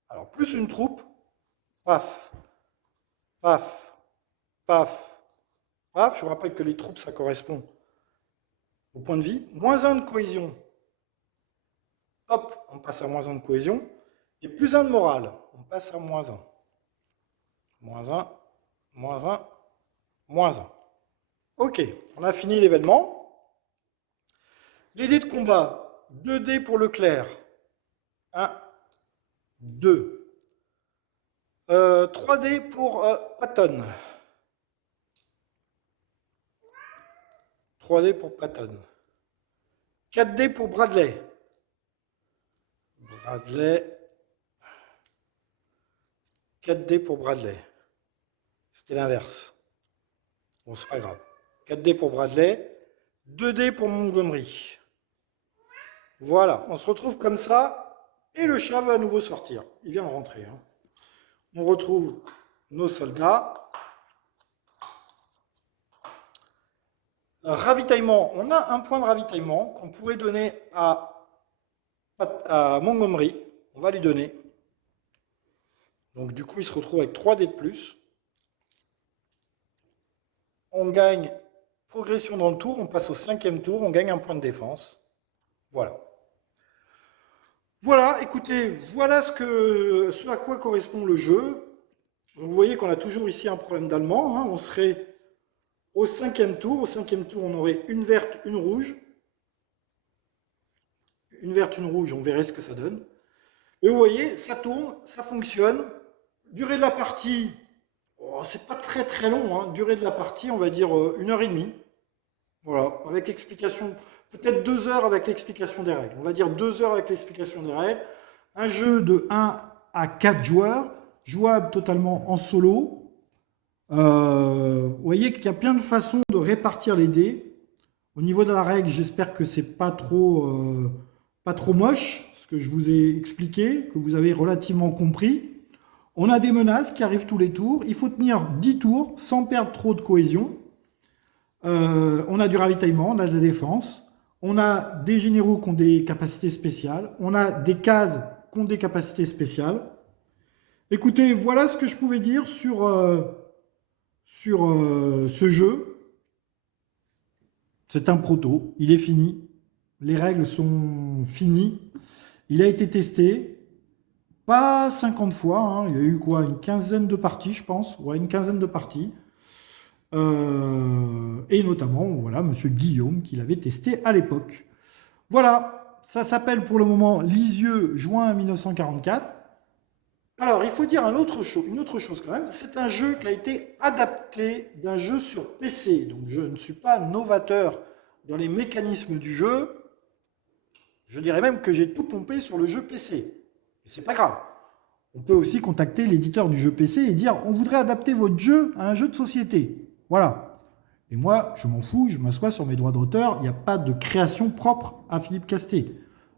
Alors, plus une troupe. Paf, paf, paf, paf. Je vous rappelle que les troupes, ça correspond au point de vie. Moins 1 de cohésion. Hop, on passe à moins 1 de cohésion. Et plus 1 de morale. On passe à moins 1. Moins 1, moins 1, moins 1. Ok, on a fini l'événement. Les dés de combat. 2 dés pour Leclerc. 1, 2. 3 dés pour Patton. 3 dés pour Patton. 4 dés pour Bradley. Bradley. 4 dés pour Bradley. C'était l'inverse. Bon, c'est pas grave. 4 dés pour Bradley. 2 dés pour Montgomery. Voilà, on se retrouve comme ça. Et le chat va à nouveau sortir. Il vient de rentrer. Hein. On retrouve nos soldats. Ravitaillement. On a un point de ravitaillement qu'on pourrait donner à Montgomery. On va lui donner. Donc du coup, il se retrouve avec 3 dés de plus. On gagne progression dans le tour. On passe au 5e tour. On gagne un point de défense. Voilà. Voilà, écoutez, voilà ce à quoi correspond le jeu. Donc, vous voyez qu'on a toujours ici un problème d'allemand. Hein. On serait au 5e tour. Au 5e tour, on aurait une verte, une rouge. Une verte, une rouge, on verrait ce que ça donne. Et vous voyez, ça tourne, ça fonctionne. Durée de la partie, oh, c'est pas très très long. Hein. Durée de la partie, on va dire 1h30. Voilà, avec l'explication, peut-être 2 heures avec l'explication des règles. On va dire 2 heures avec l'explication des règles. Un jeu de 1 à 4 joueurs, jouable totalement en solo. Vous voyez qu'il y a plein de façons de répartir les dés. Au niveau de la règle, j'espère que c'est pas trop moche, ce que je vous ai expliqué, que vous avez relativement compris. On a des menaces qui arrivent tous les tours. Il faut tenir 10 tours sans perdre trop de cohésion. On a du ravitaillement, on a de la défense. On a des généraux qui ont des capacités spéciales. On a des cases qui ont des capacités spéciales. Écoutez, voilà ce que je pouvais dire sur ce jeu. C'est un proto, il est fini. Les règles sont finies. Il a été testé. Pas 50 fois, hein. Il y a eu quoi, une quinzaine de parties, je pense. Ouais, une quinzaine de parties. Et notamment, voilà, monsieur Guillaume qui l'avait testé à l'époque. Voilà, ça s'appelle pour le moment Lisieux, juin 1944. Alors, il faut dire une autre chose quand même. C'est un jeu qui a été adapté d'un jeu sur PC. Donc, je ne suis pas novateur dans les mécanismes du jeu. Je dirais même que j'ai tout pompé sur le jeu PC. Et c'est pas grave. On peut aussi contacter l'éditeur du jeu PC et dire on voudrait adapter votre jeu à un jeu de société. Voilà. Et moi, je m'en fous, je m'assois sur mes droits d'auteur. Il n'y a pas de création propre à Philippe Castet,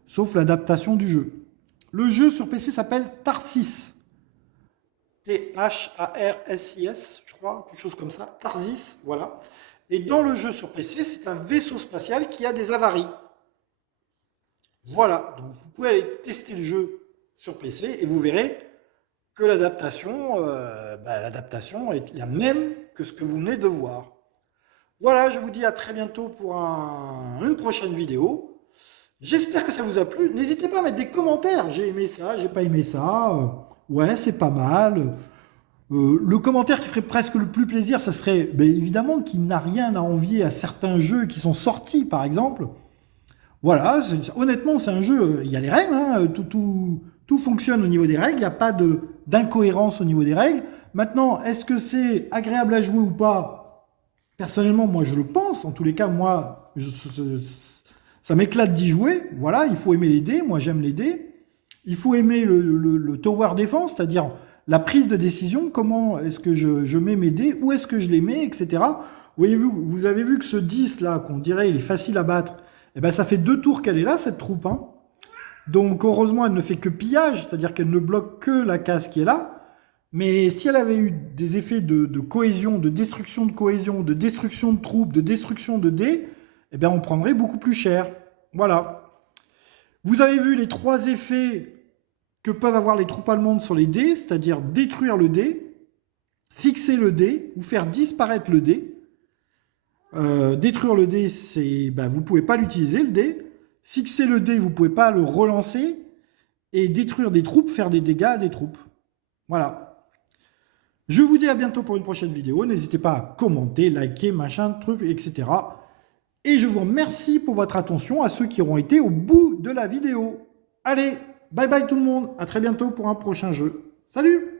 sauf l'adaptation du jeu. Le jeu sur PC s'appelle Tarsis. T-H-A-R-S-I-S, je crois, quelque chose comme ça. Tarsis, voilà. Et dans le jeu sur PC, c'est un vaisseau spatial qui a des avaries. Voilà, donc vous pouvez aller tester le jeu sur PC et vous verrez que l'adaptation est la même que ce que vous venez de voir. Voilà, je vous dis à très bientôt pour une prochaine vidéo. J'espère que ça vous a plu. N'hésitez pas à mettre des commentaires. J'ai aimé ça, j'ai pas aimé ça. Ouais, c'est pas mal. Le commentaire qui ferait presque le plus plaisir, ça serait évidemment qu'il n'a rien à envier à certains jeux qui sont sortis, par exemple. Voilà, honnêtement, c'est un jeu, il y a les règles, hein, tout fonctionne au niveau des règles, il n'y a pas d'incohérence au niveau des règles. Maintenant, est-ce que c'est agréable à jouer ou pas? Personnellement, moi, je le pense. En tous les cas, moi, ça m'éclate d'y jouer. Voilà, il faut aimer les dés. Moi, j'aime les dés. Il faut aimer le tower defense, c'est-à-dire la prise de décision. Comment est-ce que je mets mes dés? Où est-ce que je les mets, etc. Vous avez vu que ce 10, là, qu'on dirait, il est facile à battre. Eh ben, ça fait 2 tours qu'elle est là, cette troupe. Hein. Donc, heureusement, elle ne fait que pillage, c'est-à-dire qu'elle ne bloque que la case qui est là. Mais si elle avait eu des effets de cohésion, de destruction de troupes, de destruction de dés, eh bien, on prendrait beaucoup plus cher. Voilà. Vous avez vu les 3 effets que peuvent avoir les troupes allemandes sur les dés, c'est-à-dire détruire le dé, fixer le dé ou faire disparaître le dé. Détruire le dé, c'est vous ne pouvez pas l'utiliser, le dé. Fixer le dé, vous ne pouvez pas le relancer. Et détruire des troupes, faire des dégâts à des troupes. Voilà. Je vous dis à bientôt pour une prochaine vidéo. N'hésitez pas à commenter, liker, machin, truc, etc. Et je vous remercie pour votre attention à ceux qui auront été au bout de la vidéo. Allez, bye bye tout le monde. À très bientôt pour un prochain jeu. Salut!